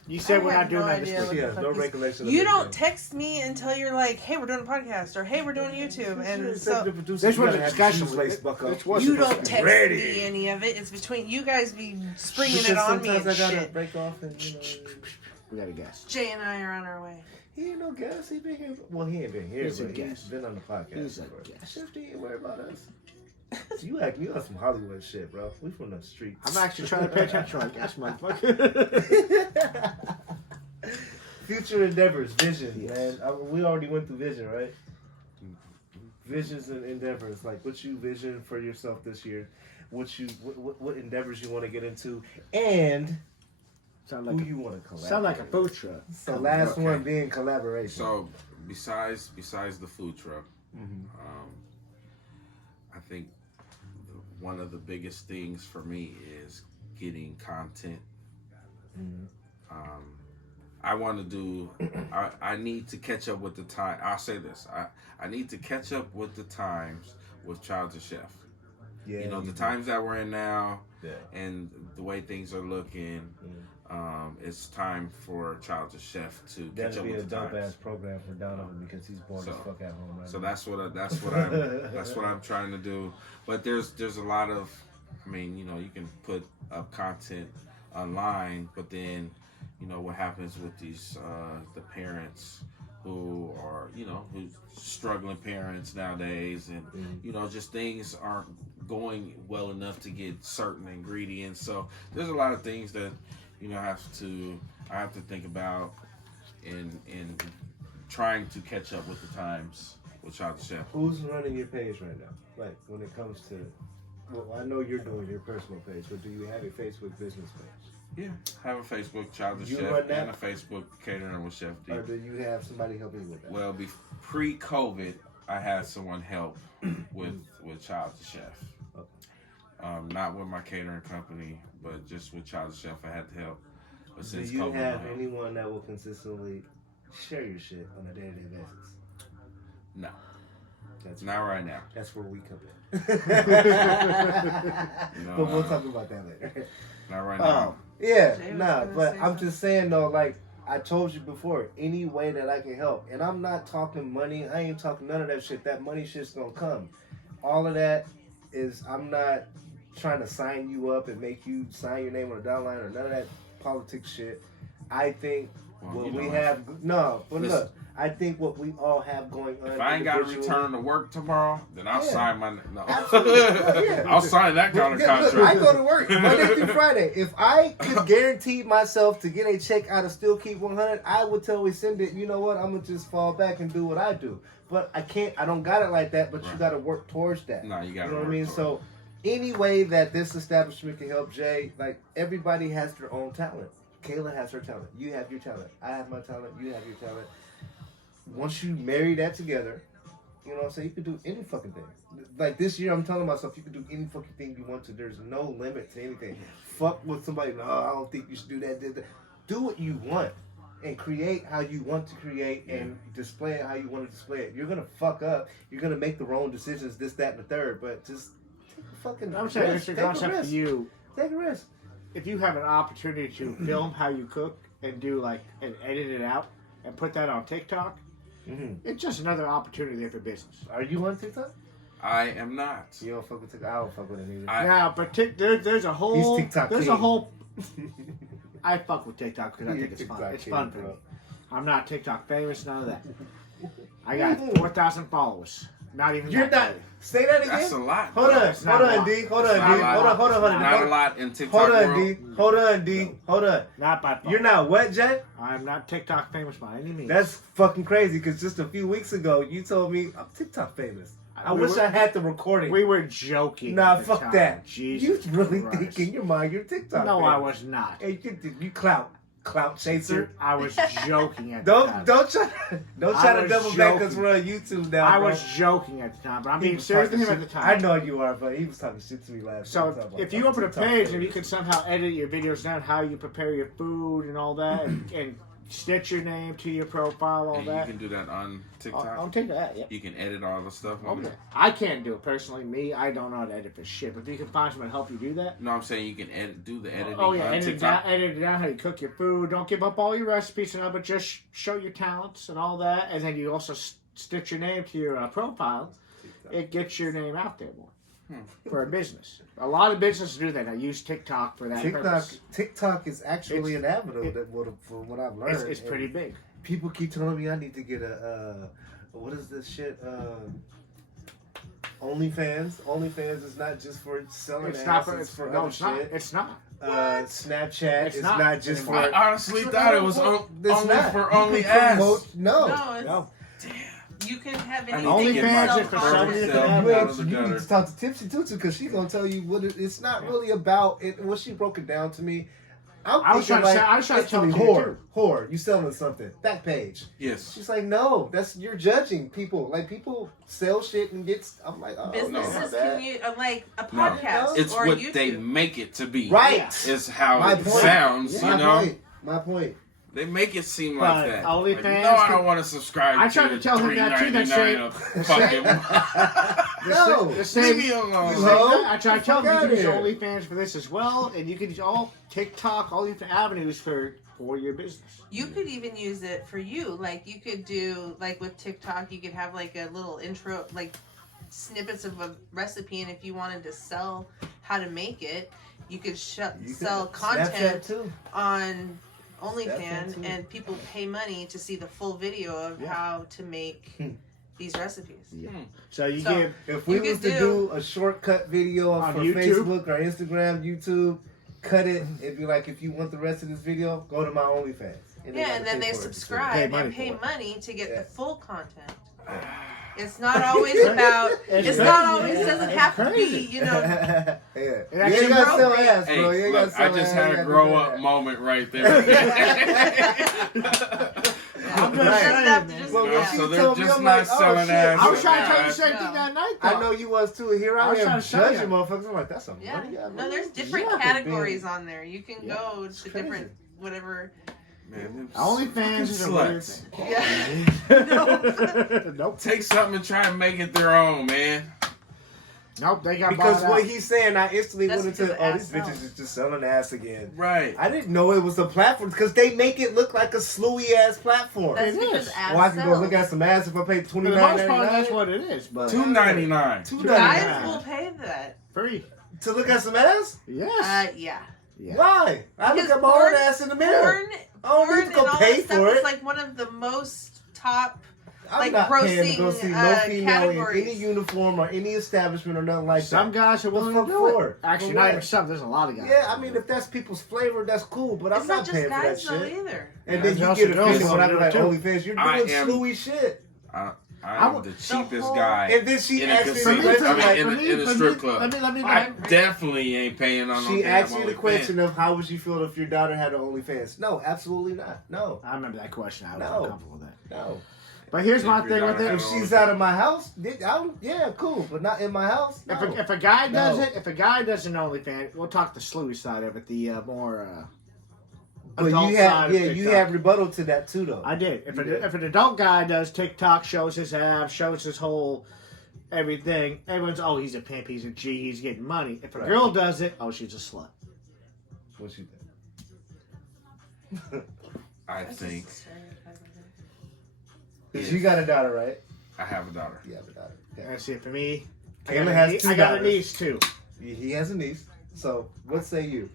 You said we're I not have doing no that idea this what week. She the has fuck no you- recollection. of You this don't game. text me until you're like, "Hey, we're doing a podcast," or "Hey, we're doing YouTube," and so This was a discussion. This was you supposed don't to be text ready. me any of it. It's between you guys be springing Because it on me sometimes and I gotta shit. break off and We got a guess. Jay and I are on our way. He ain't no guest. He been here. Well, he ain't been here, He's a but he's guest. been on the podcast. He's a before. guest. Shifty, ain't worry about us. You on some Hollywood shit, bro. We from the streets. I'm actually trying to pay attention to our guess, motherfucker. Future endeavors, vision, Yes. man. We already went through vision, right? Visions and endeavors, like what you vision for yourself this year, what endeavors you want to get into, and Sound who like you want to collaborate. sound like a food truck. So last Okay. one being collaboration. So besides the food truck, I think one of the biggest things for me is getting content. I want to do. I need to catch up with the time. I'll say this. I need to catch up with the times with Child to Chef. yeah, You know the do. times that we're in now, Yeah. and the way things are looking. It's time for Child to Chef to catch That'd up be a with the dope times. ass program for Donovan because he's bored So- as fuck at home right So now. that's what I'm trying to do. But there's a lot of, I mean, you know, you can put up content online, but then, you know, what happens with these the parents who are, you know, who's struggling parents nowadays, and you know, just things aren't going well enough to get certain ingredients. So there's a lot of things that, you know, I have to think about in trying to catch up with the times with Child to Chef. Who's running your page right now? Like when it comes to, well, I know you're doing your personal page, but do you have a Facebook business page? Yeah, I have a Facebook Child to You Chef run that? and a Facebook Catering with Chef D. Or do you have somebody helping you with that? Well, pre-COVID, I had someone help with Child to Chef. Not with my catering company, but just with Child to Chef, I had to help. But Do since you COVID, have no. anyone that will consistently share your shit on a day-to-day basis? No, That's not right now. That's where we come in. No, But we'll talk about that later. Not right now. Yeah, Jay was nah, gonna but say I'm something. just saying though, like I told you before, any way that I can help, and I'm not talking money. I ain't talking none of that shit. That money shit's gonna come. All of that is, I'm not trying to sign you up and make you sign your name on a dollar line or none of that politics shit. I think Well, what you we know, have, no, but listen. look, I think what we all have going on. If I ain't got to individually- return to work tomorrow, then I'll Yeah. sign my no. Absolutely. Well, yeah. I'll sign that kind of Yeah, look, contract. I go to work Monday through Friday. If I could guarantee myself to get a check out of Still Keep 100, I would tell we send it. You know what? I'm gonna just fall back and do what I do. But I can't. I don't got it like that. But you Right. got to work towards that. No, you got to. You know what I mean? So any way that this establishment can help Jay, like everybody has their own talent. Kayla has her talent. You have your talent. I have my talent. You have your talent. Once you marry that together, you know what I'm saying? You can do any fucking thing. Like this year, I'm telling myself you can do any fucking thing you want to. There's no limit to anything. Fuck with somebody. No, I don't think you should do that. Do what you want and create how you want to create and display it how you want to display it. You're gonna fuck up. You're gonna make the wrong decisions. This, that, and the third. But just take a fucking. I'm saying risk. it's a Take a concept for risk. you. Take a risk. If you have an opportunity to film how you cook and do like and edit it out and put that on TikTok, it's just another opportunity there for business. Are you on TikTok? I am not. You don't fuck with TikTok. I don't fuck with it either. Yeah, but there's a whole He's TikTok there's a king. whole. I fuck with TikTok because I You're think it's fun. TikTok It's king, fun for bro. me. I'm not TikTok famous, none of that. I got 4,000 followers. Not even. You're that not. Say that again. That's a lot. Hold on, It's not hold a on, lot. D. Hold It's on, not D. a lot. Hold on, hold on, hold on. Not a lot in TikTok Hold on, world. D. Hold on, D. Hold on. Not by far. You're not what, Jay? I'm not TikTok famous by any means. That's fucking crazy. Because just a few weeks ago, you told me I'm TikTok famous. I wish I had the recording. We were joking. Nah, at the fuck time. that. Jesus You really Christ. think in your mind you're TikTok No, famous. I was not. Hey, you clout chaser. I was joking at the time. Don't try to was double back because joking. we're on YouTube now. I bro. was joking at the time, but I'm He being was serious with talking him at the shit. time. I know you are, but he was talking shit to me last So time. if you open a page and you can somehow edit your videos down, how you prepare your food and all that, and stitch your name to your profile, all And that. you can do that on TikTok. I'll take that. Yeah. You can edit all the stuff on Okay. there. I can't do it personally. Me, I don't know how to edit for shit. But if you can find someone to help you do that. No, I'm saying you can do the editing Oh yeah, on edit it, TikTok. down, edit it down how you cook your food. Don't give up all your recipes and all, but just show your talents and all that. And then you also stitch your name to your profile. It gets your name out there more for a business. A lot of businesses do that. I use TikTok for that purpose. TikTok is actually an avenue that from what I've learned. It's pretty big. People keep telling me I need to get what is this shit? OnlyFans. OnlyFans is not just for selling It's ass. not for, It's for no, other it's not. shit. It's not. Snapchat It's is not. not just for. I honestly thought it was only not. for You only can ass. promote- No. No, it's, No. you can have I need anything to get my OnlyFans is for commercial somebody that self can have You, out of the you need gutter. to talk to Tipsy Tutu because she's gonna tell you what it's not really about. It what she broke it down to me. I was trying to tell you whore, whore. You selling something? Back page. Yes. She's like, no, you're judging people. Like people sell shit and get. I'm like, oh, businesses no, can use like a No. podcast It's or what YouTube. they make it to be. right. Is how My it point. sounds, you know? My point. They make it seem But like that. OnlyFans Like, no, I can- don't want to subscribe I tried to tell him that too, that $3.99 same- a fucking No. The Leave same, me alone. You know? I tried to tell Fuck him you can use outta here. OnlyFans for this as well, and you can use all TikTok, all different avenues for your business. You could even use it for you. Like you could do like with TikTok, you could have like a little intro, like snippets of a recipe, and if you wanted to sell how to make it, you could sell Snapchat content too. on Snapchat OnlyFans, too. and people pay money to see the full video of Yeah. how to make these recipes. Yeah. So you So- give If we You was could to do a shortcut video On for YouTube? Facebook or Instagram, YouTube, cut it. It'd be like, if you want the rest of this video, go to my OnlyFans. Yeah, and then they Pay subscribe money and pay for it. money to get Yeah. the full content. It's not always about. It's not always. Yeah, Doesn't it's have to crazy. be. You know. yeah. You actually ain't gotta sell appropriate. ass, bro. Hey, You ain't gotta look, I sell just ass. had You a gotta grow do up that. moment right there. I'm just Right. saying, Have to man. just- Well, when Yeah. she So they're told me, just I'm not like, oh, selling shit. ass. I was trying to tell you the Yeah. same thing that night, though. I know you was too. Here I I was am trying to show judging you. motherfuckers. I'm like, that's some Yeah. money. No, there's different Yeah. categories on there. You can Yeah. go It's to crazy. different whatever. Man, them OnlyFans is a fucking weird sluts. thing. Yeah. Nope. Take something and try and make it their own, man. Nope, they got Because bought what out. he's saying, I instantly That's went because into, the these ass bitches sells. is just selling ass again. Right. I didn't know it was a platform because they make it look like a slewy ass platform. That's It because is. ass Well, I can go sells. look at some ass if I pay For the most part, that's $29.99 what it is. But $2.99. $2.99 Guys will pay that. free. to look at some ass. Yes. Yeah. Yeah. Why? I look Because at my porn- own ass in the mirror. Porn, I don't porn need to go and all pay that stuff for is it. like one of the most top. I'm like not paying to go grossing, see no female in categories. any uniform or any establishment or nothing like Some that. guys are willing to fuck do for? it. Actually, For not what? even some. There's a lot of guys. Yeah, I mean, if that's people's flavor, that's cool. But I'm It's not not just paying for that guys though shit. either. And There's then you also get girls offended when I be like, that do it, OnlyFans, you're I doing am- slewy shit. I'm the cheapest guy And then she in a asked me the casino. question, I mean, like, in a strip club. Let me. I definitely ain't paying on no she damn asked you the OnlyFans. question of how would you feel if your daughter had an OnlyFans? No, absolutely not. No, I remember that question. I was No. uncomfortable with that. no. But here's my If your thing with daughter it. had If she's out of my house, yeah, cool. But not in my house. No. If a guy does No. it, if a guy does an OnlyFans, we'll talk the slewy side of it, the more But adult you side have, of yeah, you TikTok. have rebuttal to that too, though. I did. If, You did. if an adult guy does TikTok, shows his abs, shows his whole everything, everyone's, oh, he's a pimp, he's a G, he's getting money. If a Right. girl does it, oh, she's a slut. What you think? I think Because you got a daughter, right? I have a daughter. You have a daughter. Yeah. And see, for me, Kayla has two I got a daughters. niece too. He has a niece. So what say you?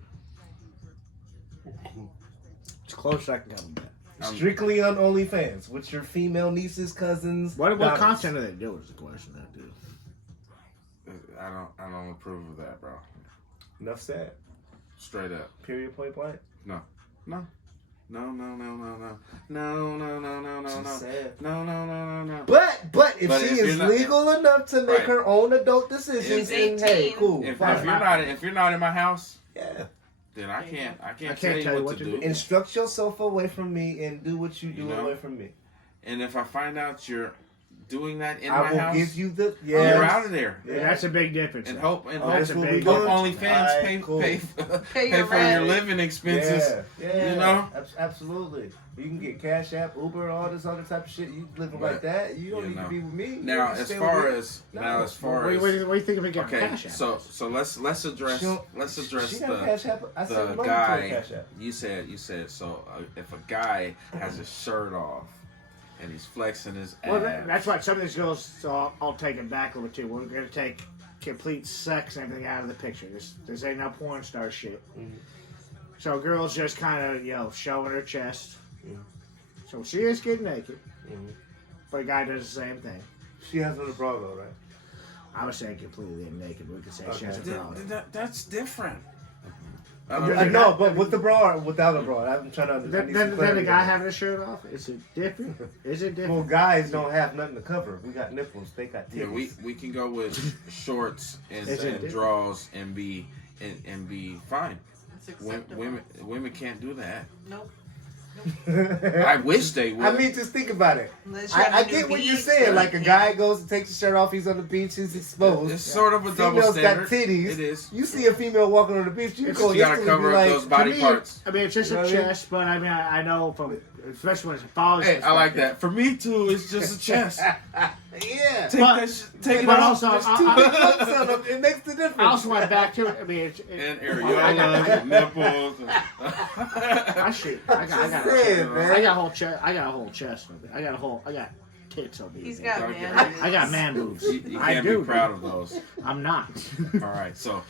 It's close I can come with that. Strictly on OnlyFans with your female nieces, cousins. What daughters. content are they doing? Is the question that dude. I don't approve of that, bro. Enough said. Straight up. Period. Point blank. No. Just said. No. But if But she if is you're not- legal enough to make Right. her own adult decisions, She's then hey, 18. cool. If fine. you're not in my house, Yeah. then I can't tell you what to do. Instruct yourself away from me and do what you do You know? away from me. And if I find out you're doing that in I my will house, give you the you're out of there. Yeah, that's a big difference. And though. hope Oh, that's what we big hope doing? OnlyFans Alright, pay cool. pay Pay for your your rent. living expenses. Yeah. You know? Absolutely. You can get Cash App, Uber, all this other type of shit. You living like But, that, you don't you need know. to be with me. Now, You as stay far with me. as No. now, as far What as do you think of it getting okay, cash out? so let's address She got Cash App. I the sent money to her guy. Cash App. You said so. If a guy has his shirt off and he's flexing his ass, Well, that's why some of these girls. So I'll take it back a little bit too. We're gonna take complete sex and everything out of the picture. This ain't no porn star shit. Mhm. So girls just kind of showing her chest. Mhm. So she is getting naked, Mhm. but a guy does the same thing. She has on a bra though, right? I was saying completely naked, but we could say she Okay. has a bra. on. That's different. Yeah, I know, but with the bra or without the bra, I'm trying to. I Then, need some then the clarity guy on that. having a shirt off, is it different? Is it Well, different? guys don't have nothing to cover. We got nipples. They got titties. Yeah, we can go with shorts and Is it different? draws and be fine. It's acceptable. Women can't do that. Nope. I wish they would. I mean, just think about it. Unless you have I a new get what you're beach, saying. or Like a you guy can't. goes and takes his shirt off, he's on the beach, he's exposed. It's sort of a double Females standard. got titties. It is. You see a female walking on the beach, you It's- go You gotta instantly cover be up like, those To body me, parts. I mean, it's just You know a what I mean? chest, but I mean, I know from, especially when it's father's Hey, I like perspective. that. For me too, it's just a chest. Yeah. Take But- that shit. Take it but off. also, There's two big butts on them. It makes the difference. I also went back to it. I mean, And I areolas, and nipples. shoot. I got saying, man. I got a whole chest. I got a whole chest. I got tits on me. He's man. got Okay. man. I got man boobs. You I can't do. be proud of those. I'm not. All right, so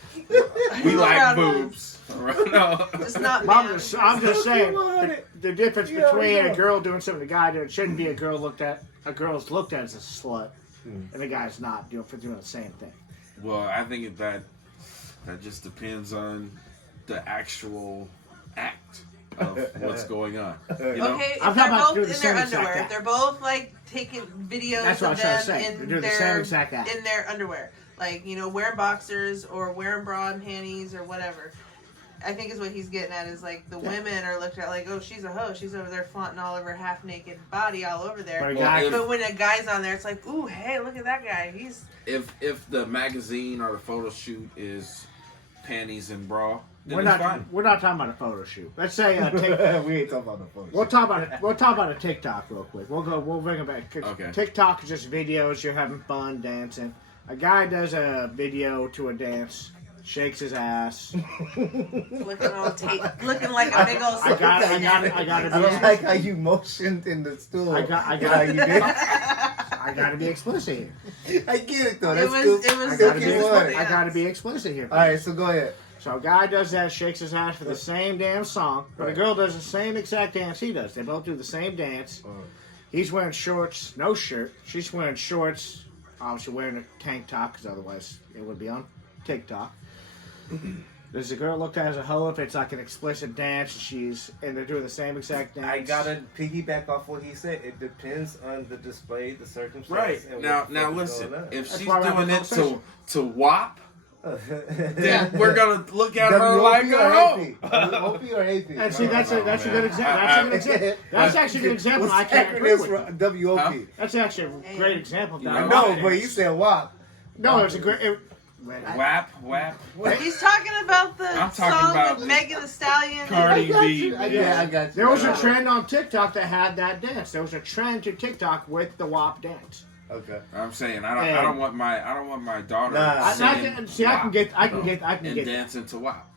we like Proud of boobs. All right, no. Just not But man. I'm just saying want the, it. the difference You already between know. a girl doing something a guy doing. It shouldn't be a girl's looked at as a slut, Hmm. and the guy's not doing the same thing. Well, I think that just depends on the actual act of what's going on. You know? Okay, if I'm they're talking about both doing in the their same exact underwear, act. they're both like taking videos That's what I of was trying them to say. They're in doing the same their exact act. in their underwear, like wearing boxers or wearing bra and panties or whatever. I think is what he's getting at is like the women are looked at like, oh, she's a hoe. She's over there flaunting all of her half naked body all over there. But a Well, guy, if- But when a guy's on there, it's like, ooh, hey, look at that guy. He's If the magazine or the photo shoot is panties and bra, then we're it's not fine. talking about a photo shoot. Let's say We ain't talking about the photos. we'll talk about a TikTok real quick. We'll bring it back. 'Cause Okay. TikTok is just videos. You're having fun dancing. A guy does a video to a dance, shakes his ass. looking all looking like a big old. I got to I like how you motioned in the stool. I got you did. I got to be explicit here. I get it though. It That's was. cool. It was. I gotta be, it was what? funny, I gotta yes. be explicit here. All right, so go ahead. So a guy does that, shakes his ass for the same damn song, but a Right. girl does the same exact dance he does. They both do the same dance. He's wearing shorts, no shirt. She's wearing shorts, obviously wearing a tank top, because otherwise it would be on TikTok. Does the girl look at as a hoe if it's like an explicit dance and they're doing the same exact dance? I gotta piggyback off what he said. It depends on the display, the circumstance. Right and now, what the now fuck is listen. going on. If That's she's why we're having doing a it conversation. to WAP, then then we're gonna look at her like a or hoe. AP? WOP or AP? And see, that's a good example. That's a good example. That's actually a good example. I What's can't agree acronyms with. for WOP? Huh? That's actually a great example. Of that. I I know, know, but you said WAP. No, it was a great. WAP. He's talking about the I'm talking song about with Megan Thee Stallion. Cardi got B. you. I got you. There was a Alright. trend on TikTok that had that dance. There was a trend to TikTok with the WAP dance. Okay. I'm saying I don't want my daughter Nah. singing I can get and that. dancing to WAP.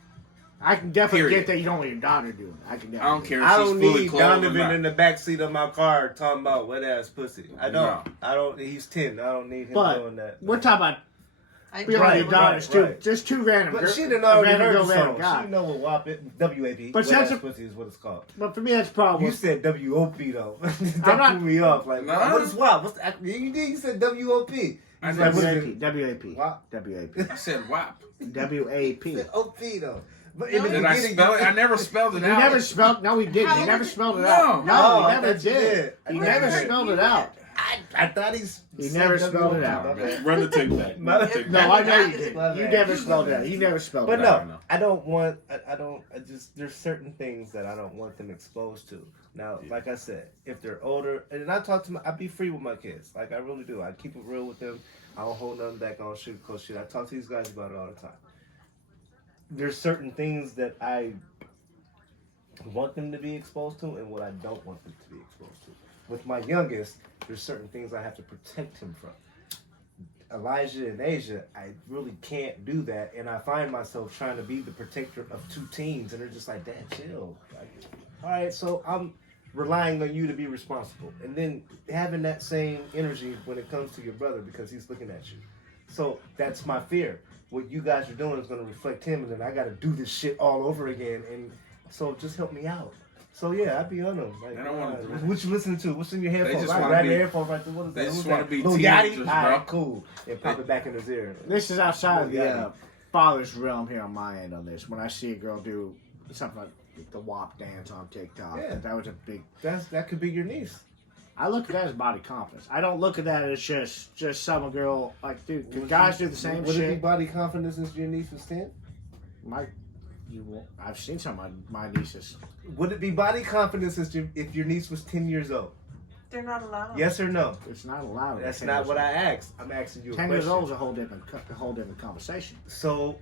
I can definitely Period. get that you don't want your daughter doing it. I can definitely. I don't care if I she's don't fully need clothed or Donovan not. in the backseat of my car talking about wet ass pussy. I don't. No. I don't. He's 10. I don't need him But doing that. we're talking about I Be on Right, your daughters right, too. right. Just two random. But she a didn't already random heard girl, the random song. guy. She know what WAP it, WAP. But Wet that's Ass a- Pussy is what it's called. But for me, that's probably. You said WOP though. that not- threw me off. Like, Nah. what is WAP? What's the acronym? You did. You said WOP. I He's did. like, what is WAP. it? WAP. WAP. WAP. I said WAP. WAP. You You said OP though. But No, in the Did I beginning, spell it? you- I never spelled it out. never spelled. No, he didn't. How He would never you- spelled it No. out. No, Oh, he I never thought you did. did. He I never heard spelled you it did. out. I thought He never spelled it out. Okay. Run the tape back. No, Take No, back. I know you did. My You bad. never spelled it out. You never spelled But it out. no, I don't want. I just. There's certain things that I don't want them exposed to. Now, like I said, if they're older, and I talk to my, I be free with my kids. Like I really do. I keep it real with them. I don't hold nothing back. I don't sugarcoat shit. I talk to these guys about it all the time. There's certain things that I want them to be exposed to, and what I don't want them to be exposed to. With my youngest, there's certain things I have to protect him from. Elijah and Asia, I really can't do that, and I find myself trying to be the protector of two teens, and they're just like, Dad, chill. Like, all right, so I'm relying on you to be responsible, and then having that same energy when it comes to your brother because he's looking at you. So that's my fear. What you guys are doing is going to reflect him, and then I got to do this shit all over again, and so just help me out. So yeah, I'd be on them. Like, They don't wanna do that. what you listening to? What's in your headphones? just I wanna grab be- your headphones right there. What is they that? just Who's wanna that? be Lil teenagers, Yachty? bro. All right, cool. And pop it back in his ear. This is outside of the Yeah. father's realm here on my end on this. When I see a girl do something like the WAP dance on TikTok, Yeah. that was a big. That could be your niece. I look at that as body confidence. I don't look at that as just some girl like, dude. The guys do the same Would it be shit. body confidence since your niece was 10? I've seen some of my nieces. Would it be body confidence if your niece was 10 years old? They're not allowed. Yes or no? It's not allowed. That's 10 not years what old. I asked. I'm asking you a 10 question. years old is a whole different conversation. So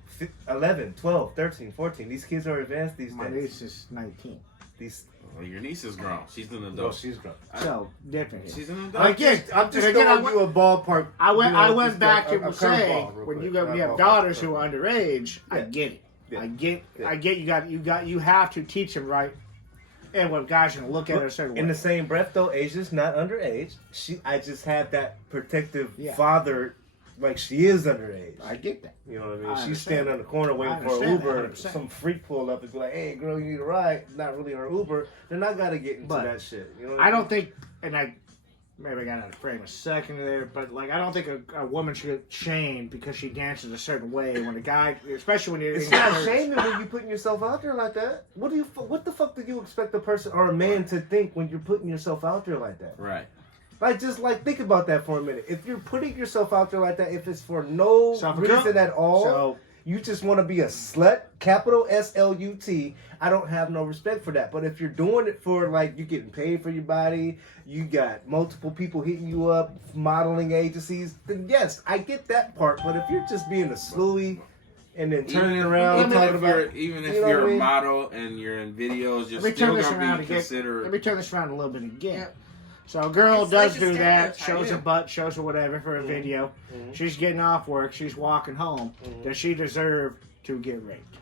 11, 12, 13, 14. These kids are advanced these My days. niece is 19, These, Well, your niece is grown. She's an well, adult. she's grown. so different. Here. She's an adult. I'm just and again, throwing you a ballpark. I went. you know, I went just back a to saying curveball real when quick. you Not have ballpark, daughters who curveball. are underage, I Yeah. get it. Yeah. I get. Yeah. I get. You have to teach them right, and what guys are gonna look at it a certain way. In the same breath, though, Asia's not underage. I just have that protective Yeah. father, like she is underage. I get that. You know what I mean? I She's understand. standing on the corner waiting I for an understand that, Uber. 100%. Some freak pull up and be like, "Hey, girl, you need a ride." Not really her Uber. Then I gotta get into But that shit. You know what I don't mean? think, and I maybe I got out of frame a second there, but like I don't think a woman should get shamed because she dances a certain way. When a guy, especially when you're It's in your not 30s. shaming when you putting yourself out there like that. What the fuck do you expect a person or a man to think when you're putting yourself out there like that? Right. Like, just like think about that for a minute. If you're putting yourself out there like that, if it's for no So if a girl- reason at all, So you just want to be a slut, capital SLUT, I don't have no respect for that. But if you're doing it for, like, you're getting paid for your body, you got multiple people hitting you up, modeling agencies, then yes, I get that part. But if you're just being a slooey and then turning around even talking if about, you're, even if you know you're what I a mean? model and you're in videos, you're let me still turn this gonna around be again. considered. Let me turn this around a little bit again. Yep. So a girl It's does like a do that, stereotype, shows yeah. her butt, shows her whatever for a video. She's getting off work, she's walking home. Does she deserve to get raped?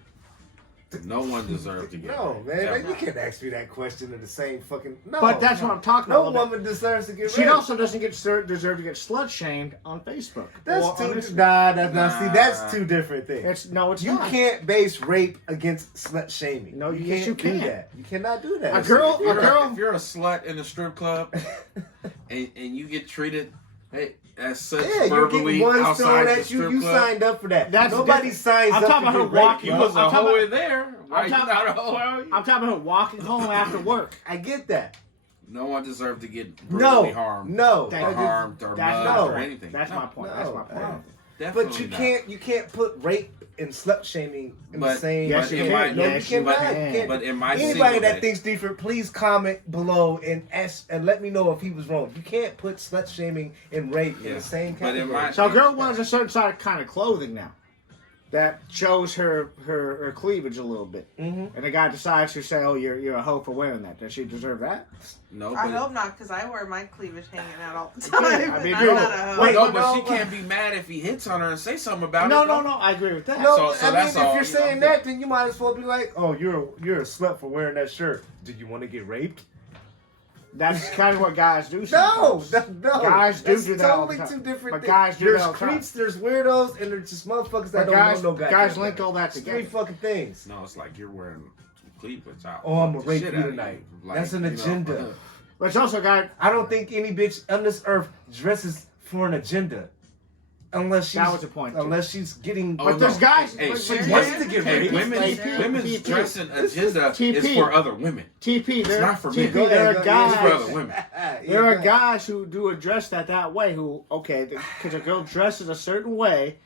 No one deserves to get No, raped. man, Ever. you can't ask me that question in the same fucking. No, But that's what I'm talking no about. a little bit. woman deserves to get She raped. also doesn't deserve to get slut shamed on Facebook. That's or on two. Instagram. See, that's two different things. It's You not. can't base rape against slut shaming. No, you yes, can't you do can. that. You cannot do that. A girl- If you're a slut in a strip club and you get treated as such Yeah, you're verbally getting one outside thrown the at you. strip You club, signed up for that. That's Nobody different. signs I'm up talking to about get her raped. walking. you was a I'm talking hoe about- in there. Why you talking- not a hoe? Are you? I'm talking about walking home after work. I get that. No one deserved to get No, brutally harmed. no. or That- harmed or That's mugged my or point. anything. That's No, my point. That's my point. No. Definitely But not. you can't put rape and slut shaming in the But- same. Yes, but you in can. my- No, Yes, you you cannot. can. You can't. But in my Anybody single that day- thinks different, please comment below and ask and let me know if he was wrong. You can't put slut shaming and rape in Yeah. the same But in category. my- So a girl wears a certain side of kind of clothing now that shows her cleavage a little bit, Mhm. and the guy decides to say, "Oh, you're a hoe for wearing that." Does she deserve that? No, I but hope not, because I wear my cleavage hanging out all the Yeah, time. I mean, and I'm dude, not a hoe. wait, no, but but she no, can't be mad if he hits on her and say something about No, it. no, no. I agree with that. No, So I mean, that's if all, you're you know. saying that, then you might as well be like, "Oh, you're a slut for wearing that shirt. Do you want to get raped?" That's kind of what guys do. No, Sometimes. no. Guys do That's do that all the totally time. two different But things. guys do There's that all the time. creeps, there's weirdos, and there's just motherfuckers that But guys, don't know no goddamn guys thing. link all that It's together. three fucking things. No, it's like you're wearing cleavage out. Oh, I'm gonna the rape shit you out of tonight. Like, That's an you know, agenda. But it's also got. I don't think any bitch on this earth dresses for an agenda. Unless she's, That was the point, too. unless she's getting. Oh, But no. there's guys. Hey, but she there's wants guys- to get Hey, raped. women's TP. dressing agenda TP. is for other women. TP. There, not for TP. men. There Go are ahead, It's for other guys. women. There are guys who do address that way. Who because a girl dresses a certain way,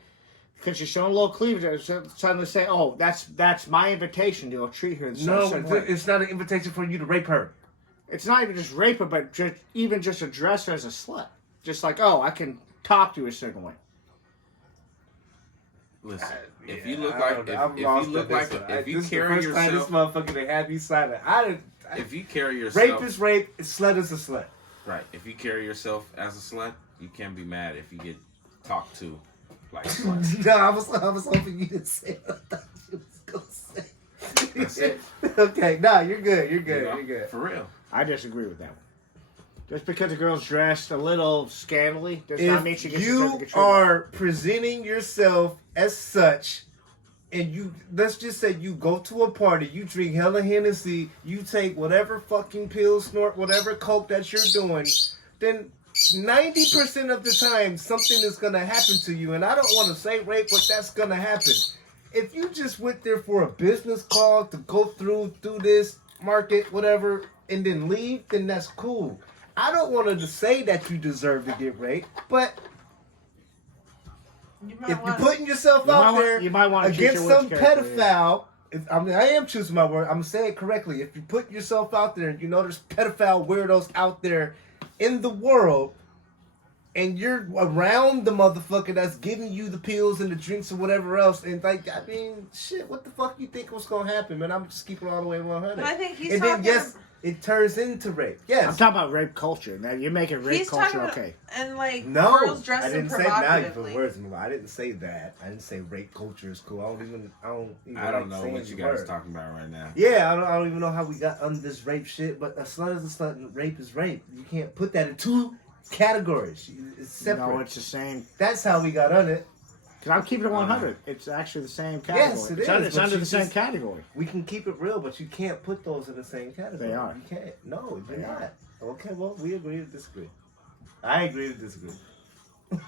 because she's showing a little cleavage, suddenly say, "Oh, that's my invitation to go treat her." In a No, certain way. it's not an invitation for you to rape her. It's not even just rape her, but even just address her as a slut. Just like, oh, I can talk to you a certain way. Listen, if Yeah, you look I like don't if, know. I'm if lost you look on this like one. if you This is the carry first time this yourself motherfucker they had me sign it. I didn't. if you carry Rape yourself is rape. Slut is a slut. right, if you carry yourself as a slut, you can't be mad if you get talked to like a slut. No, I was hoping you didn't say what I thought you was gonna say. That's it. Okay, no, you're good. You're good. You know, You're good. for real. I disagree with that one. Just because a girl's dressed a little scantily does not mean she If gets you to treatment. are presenting yourself as such, and you let's just say you go to a party, you drink hella Hennessy, you take whatever fucking pills, snort whatever coke that you're doing, then 90% of the time something is gonna happen to you. And I don't want to say rape, but that's gonna happen. If you just went there for a business call to go through this market, whatever, and then leave, then that's cool. I don't want to say that you deserve to get raped, but You if might you're want putting yourself You out might want- there you might want to choose against your some words carefully. pedophile, I am choosing my word. I'm gonna say it correctly. If you put yourself out there and you know there's pedophile weirdos out there in the world, and you're around the motherfucker that's giving you the pills and the drinks or whatever else, and like, I mean, shit, what the fuck you think was gonna happen, man? I'm just keeping it all the way 100. But I think he's and talking. then yes, it turns into rape. Yes. I'm talking about rape culture. Now you're making rape He's talking culture about, okay. and like No, girls I dressing didn't say now you put provocatively. words in my mouth. I didn't say that. I didn't say rape culture is cool. I don't even I don't like know saying what you the guys word. are talking about right now. Yeah, I don't even know how we got under this rape shit, but a slut is a slut and rape is rape. You can't put that in two categories. It's separate. No, it's the same. That's how we got on it. Because I'm keeping it 100. It's actually the same category. Yes, it it's is, Under, it's but under you the same just- category. We can keep it real, but you can't put those in the same category. They are. You can't. No, you're They not. are. Okay, well, we agree to disagree. I agree to disagree.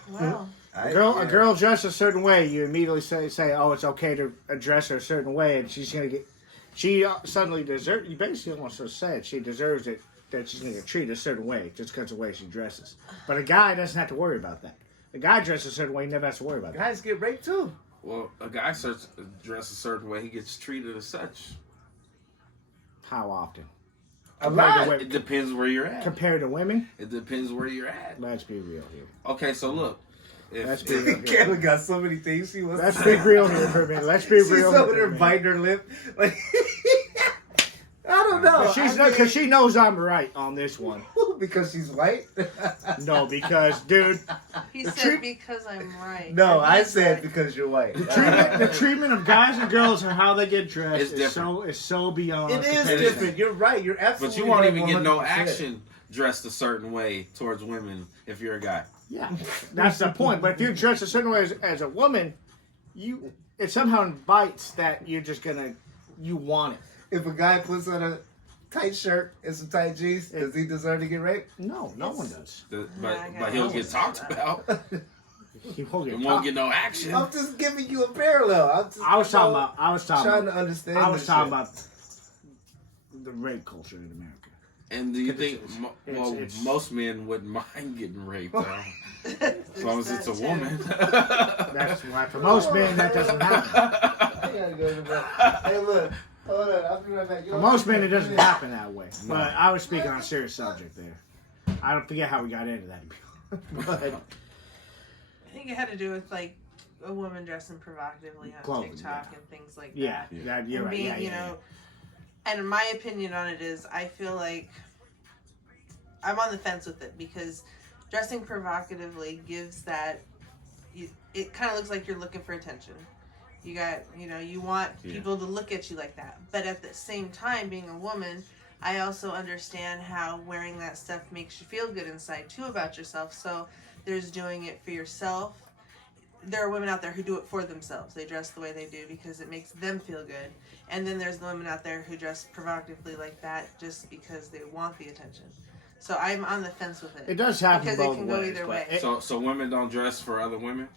Wow. A girl dressed a certain way, you immediately say, oh, it's okay to address her a certain way, and she's gonna get. She suddenly deserves. You basically almost so said she deserves it that she's gonna get treated a certain way just because of the way she dresses. But a guy doesn't have to worry about that. A guy dresses a certain way, he never has to worry about that. Guys get raped too. Well, a guy dress a certain way, he gets treated as such. How often? A Compared to lot. women- It depends where you're at. Compared to women, It depends where you're at. let's be real here. Okay, so look. Let's If, be real here. Kayla got so many things she wants Let's to be say. real here for a minute. Let's be She's real. over here there for a minute. biting her lip. Like, I don't know. Because she knows I'm right on this one. because she's white. No, because dude, He The said treat- because I'm right. No, Or I he's said right. because you're white. the treatment of guys and girls and how they get dressed It's different. is so beyond. It is comparison. different. You're right. You're absolutely. but you won't right, even get no 100%. action dressed a certain way towards women if you're a guy. Yeah, that's the point. But if you dress a certain way as a woman, it somehow invites that you're just gonna you want it. If a guy puts on a tight shirt and some tight jeans, does he deserve to get raped? No one does. But he'll get talked about. He won't get And won't talked. get no action. I'm just giving you a parallel. I was talking about. trying to understand. I was this talking shit. about the rape culture in America. And do you It's- think, it's- most men wouldn't mind getting raped, though, as long as it's a That too. woman. That's why for most men that doesn't happen. I gotta go to bed. Hey, look. Hold on. I'll be right back. For most men, it doesn't happen that way. But I was speaking on a serious subject there. I don't forget how we got into that. But I think it had to do with like a woman dressing provocatively on Clothing, TikTok yeah. and things like yeah, that. that, you're And right. being, Yeah, you yeah, know, and my opinion on it is, I feel like I'm on the fence with it because dressing provocatively gives that. It kind of looks like you're looking for attention. You got, you know, you want people to look at you like that. But at the same time, being a woman, I also understand how wearing that stuff makes you feel good inside too about yourself. So there's doing it for yourself. There are women out there who do it for themselves. They dress the way they do because it makes them feel good. And then there's the women out there who dress provocatively like that just because they want the attention. So I'm on the fence with it. It does happen because both it can go ways, either but way. So women don't dress for other women?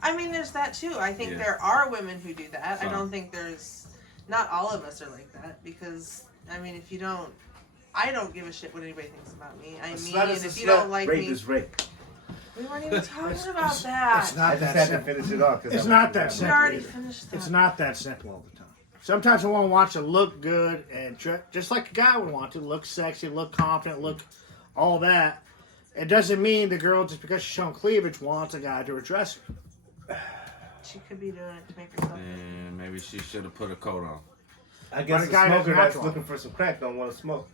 I mean, there's that too. I think Yeah. there are women who do that. I Some. don't think there's. Not all of us are like that because, I mean, if you don't. I don't give a shit what anybody thinks about me. I A mean, slut is and a if you slut, don't like rape me. is rape. We weren't even talking about that. It's not I just that had to simple. finish it off. 'Cause It's I not went that through We simple. already either. finished that. It's not that simple all the time. Sometimes a woman wants to look good and just like a guy would want to look sexy, look confident, look all that. It doesn't mean the girl, just because she's showing cleavage, wants a guy to address her. She could be doing it to make herself. And maybe she should have put a coat on. I guess But a a guy doesn't smoker have that's to. looking for some crack don't want to smoke.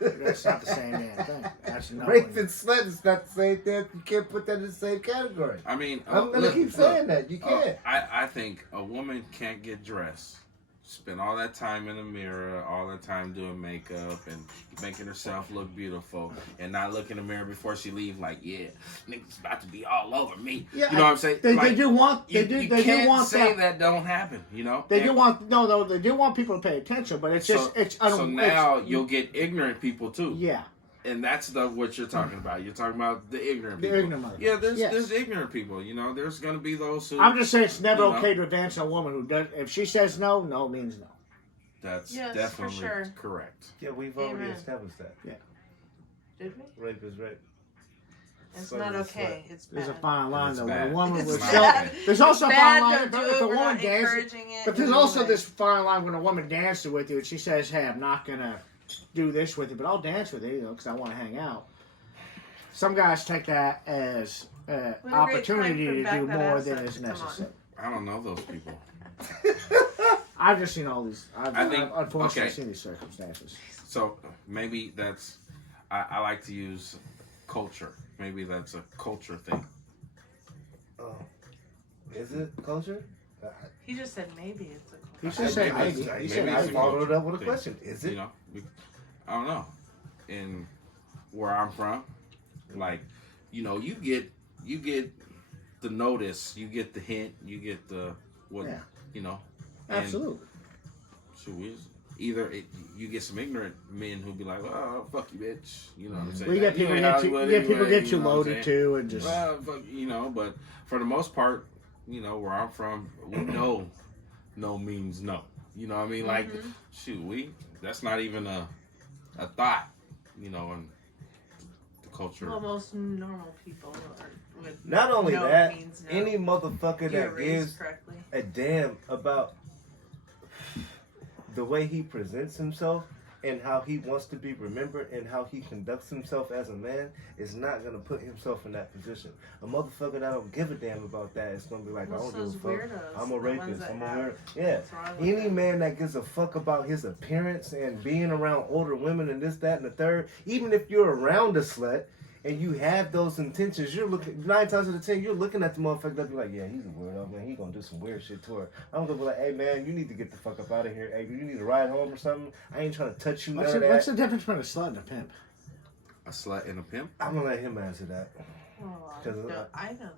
That's not the same damn thing. That's no Rape and slut is not the same thing. You can't put that in the same category. I mean, I'm gonna keep saying that. You can't. I think a woman can't get dressed, spend all that time in the mirror, all the time doing makeup and making herself look beautiful, and not look in the mirror before she leave like, yeah, niggas about to be all over me. Yeah, you know what I'm saying? They Like, do want. They you, do. you They can't do want say that. that don't happen. You know? They And do want no. They do want people to pay attention, but it's just so now you'll get ignorant people too. Yeah. And that's what you're talking about. You're talking about the ignorant The people. ignorant motherfuckers. Yeah, Yes. there's ignorant people. You know, there's gonna be those who. I'm just saying it's never You know? okay to advance a woman who does. If she says no, no means no. That's Yes, for definitely sure. correct. Yeah, we've already Amen. established that. Did we? Rape is rape. It's Slut not is okay. It's bad. There's a fine line It's though. bad. A woman It's was bad. There's also a It's fine bad, line don't do if it. a We're woman not dances. encouraging it. But there's in also any way. this fine line when a woman dances with you and she says, "Hey, I'm not gonna do this with you, but I'll dance with you, you know, because I want to hang out." Some guys take that as an What a great opportunity time to for do back that more ass than up is to come on. necessary. I don't know those people. I've just seen all these. I've unfortunately okay. seen these circumstances. So maybe that's. I like to use culture. Maybe that's a culture thing. Oh, is it culture? He just said maybe it's a. He I just said maybe maybe. it's- He said said maybe I it's a maybe. followed culture it up with a thing. question. Is it? You know, I don't know. In where I'm from, like, you know, you get the notice, you get the hint, you get the what, Yeah. you know. And Absolutely. so you get some ignorant men who be like, "Oh, fuck you, bitch," you know what I'm saying? Well, you get Like, people ain't get too, Hollywood you get people anyway, get you too know what I'm loaded saying? too, and just Well, fuck, you know, but for the most part, you know, where I'm from, we know no means no. You know what I mean? Like, shoot, that's not even a thought, you know, in the culture. Well, most normal people would. Not only no that, means no. any motherfucker You're that raised gives correctly. a damn about the way he presents himself and how he wants to be remembered and how he conducts himself as a man is not gonna put himself in that position. A motherfucker that don't give a damn about that is gonna be like, Well, I don't so's give a fuck. weirdos, I'm a the ones rapist. that I'm a have- weirdo. Yeah. That's why I look Any at it. man that gives a fuck about his appearance and being around older women and this, that, and the third, even if you're around a slut and you have those intentions, you're looking 9 times out of 10, you're looking at the motherfucker that be like, yeah, he's a weirdo, man. He gonna do some weird shit to her. I'm gonna be like, hey man, you need to get the fuck up out of here. Hey, you need to ride home or something. I ain't trying to touch you. None what's of that. the difference between a slut and a pimp? A slut and a pimp? I'm gonna let him answer that. Well, I know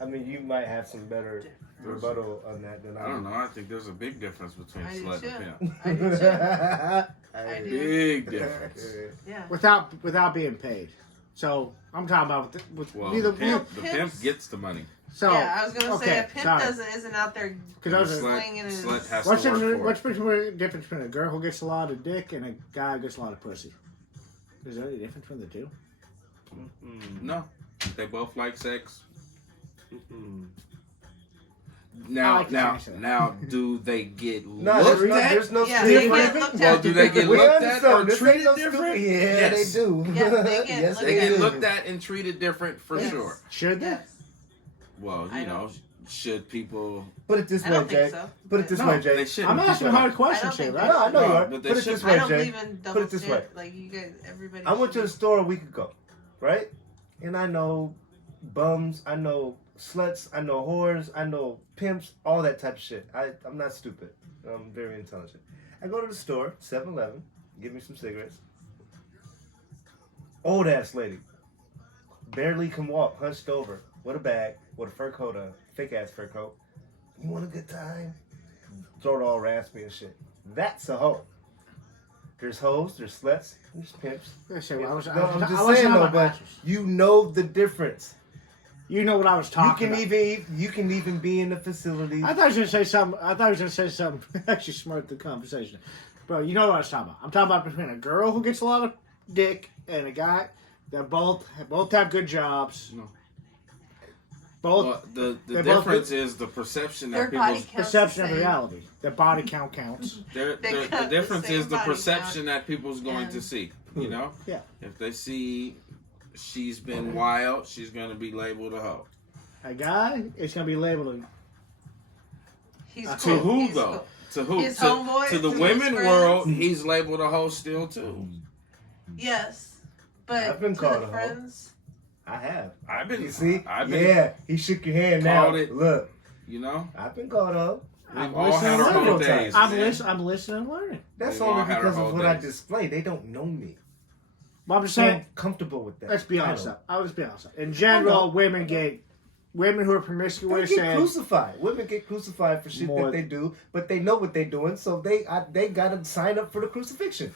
I mean, you might have some better rebuttal on that than I don't know. I think there's a big difference between I do slut too. and pimp. I do too. I do. Big difference. Yeah. Without being paid. So I'm talking about with Well, neither. the pimp pimps- gets the money. So Yeah, I was gonna say a okay, pimp sorry. isn't out there. Because I was The slinging his- slut has What's to the work for it. difference between a girl who gets a lot of dick and a guy who gets a lot of pussy? Is there any difference between the two? No, they both like sex. Mm-mm. I can't answer that. Now, do they get No, looked at? there's no Yeah, they difference. get looked Well, at. do they get We looked at understand. or This ain't treated no different? stupid- Yeah, Yes. they do. Yeah, they get yes, looked They they get do. looked at and treated different for Yes. sure. Should they? Yes. Well, I you know, don't- should people? Put it this I way, don't Jay. think so. Put it this No, way, Jay. they shouldn't. I'm asking hard questions I here, don't right? No, I know you No, are. but they Put it should- this I way, don't Jay. believe in double Put it this way. standard. Like you guys, everybody. I went to the should- store a week ago, right? And I know bums, I know sluts, I know whores, I know pimps, all that type of shit. I'm not stupid. I'm very intelligent. I go to the store, 7-Eleven, Give me some cigarettes. Old ass lady. Barely can walk, hunched over, with a bag, with a fur coat, a fake ass fur coat. You want a good time? Throat all raspy and shit. That's a hoe. There's hoes, there's sluts, there's pimps. I just saying I'm though, but you know the difference. You know what I was talking about. You can even be in the facility. I thought I was gonna say something. Actually, smart the conversation, bro. You know what I was talking about. I'm talking about between a girl who gets a lot of dick and a guy that both have good jobs. No. Both. Well, the they're difference both- is the perception Their that body people's counts perception the of same. reality. Their body count counts. the got the difference same is the body perception count. that people's going to see. You know, Yeah. if they see she's been wild, she's going to be labeled a hoe. A guy is gonna be labeled. He's To cool. To who He's though? cool. To who? His To homeboy, the to his women friends. world, he's labeled a hoe still too. Yes, but I've been to called the a hoe. friends. I have. I've been. You see? I've been. Yeah, he shook your hand now. Called it. Look, You know, I've been called up. we've all had our several own days. times. I'm man. listening and learning. That's We've all only had our because of whole what I days. display. They don't know me. But I'm just So saying. I'm comfortable with that. Let's be I honest. don't. I'll just be honest. In general, women who are They promiscuous get and crucified. Women get crucified for shit More- that they do, but they know what they're doing, so they gotta sign up for the crucifixion.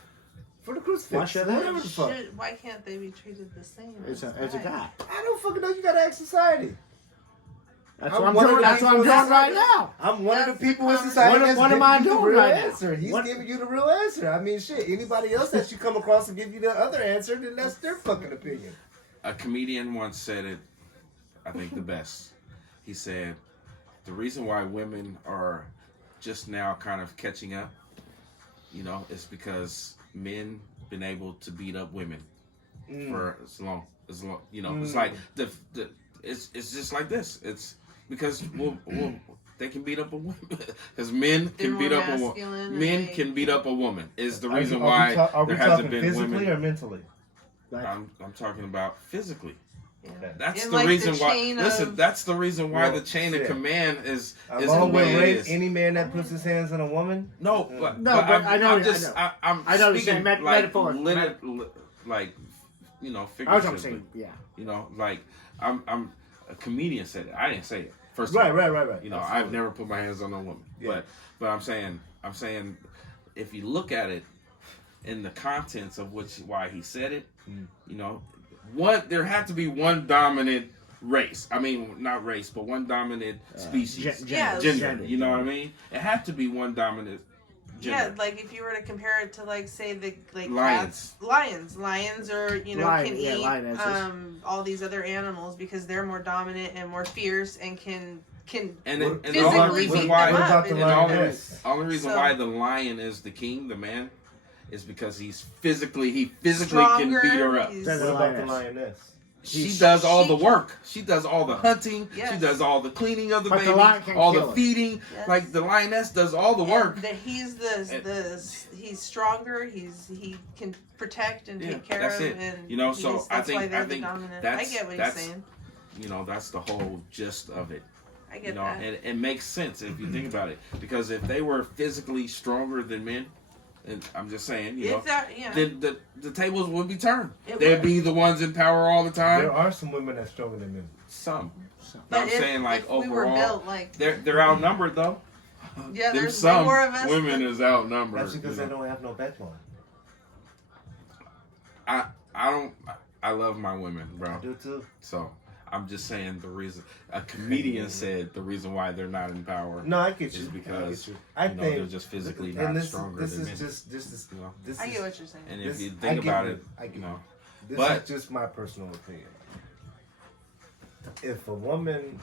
For the crucifixion. Why should they? Whatever the fuck. Why can't they be treated the same? as a guy. I don't fucking know. You gotta ask society. That's I'm what I'm one of doing. the That's what I'm people doing that's- right now. I'm one of That's the people the in society What- that's what am giving I you the doing real right now? answer. He's What- giving you the real answer. I mean, shit. Anybody else that you come across and give you the other answer, then that's their fucking opinion. A comedian once said it, I think the best. He said, the reason why women are just now kind of catching up, you know, is because men been able to beat up women for as long, you know, it's like it's just like this. It's because they can beat up a woman because men They're can beat more up a woman. masculine Men and they- can beat up a woman is the Are reason we why talking there hasn't been physically women. or mentally? I'm talking about physically. Yeah. That's And the like reason the why. chain Listen, of- that's the reason why Well, the chain of shit. command is the Along with way it rape, is. any man that puts his hands on a woman, No, but I know I'm you- just, I know. I'm I know you're speaking saying like metaphor. like you know, I was figuratively. gonna say, yeah. You know, like I'm a comedian said it. I didn't say it. First of right. all, you know, Absolutely. I've never put my hands on a woman. Yeah. But I'm saying if you look at it in the contents of why he said it, you know, there had to be one dominant race. I mean, not race, but one dominant species. Yeah, Gender. You know what I mean? It had to be one dominant Yeah, gender. like if you were to compare it to like say the Lions. Lions are Lion, can yeah, eat lionesses. all these other animals because they're more dominant and more fierce and can And What- the physically only reason beat why them up. What about the and and lion? the only, Yes. only reason So- why the lion is the king, the man, is because he physically Stronger, can beat her up. he's- That's What about the lioness. lioness? She does all the She- work. She does all the hunting. She Yes. does all the cleaning of the But the baby, lion can't all kill the her. feeding. Yes. Like the lioness does all the work. And that he's stronger. He can protect and Yeah, take care that's of. it. And You know, so he's- I that's why think they're the dominant. I that's get what that's he's saying. you know that's the whole gist of it. I You get know, that. and it makes sense if you think about it. Because if they were physically stronger than men, and I'm just saying, you know, If that, yeah. then the tables would be turned. It They'd would. be the ones in power all the time. There are some women that's stronger than men. Some. But I'm if, saying like if we were overall, built like they're outnumbered though. yeah, Them there's way some more of us. women is outnumbered. That's because you they know. don't have no backbone. I love my women, bro. I do too. So I'm just saying the reason a comedian said the reason why they're not in power No, I get you. is because I you know, think they're just physically and not stronger this than is men. just this is you know? this I is get what you're saying. And if this- you I think get about you. it, I get you know, this but- is just my personal opinion. If a woman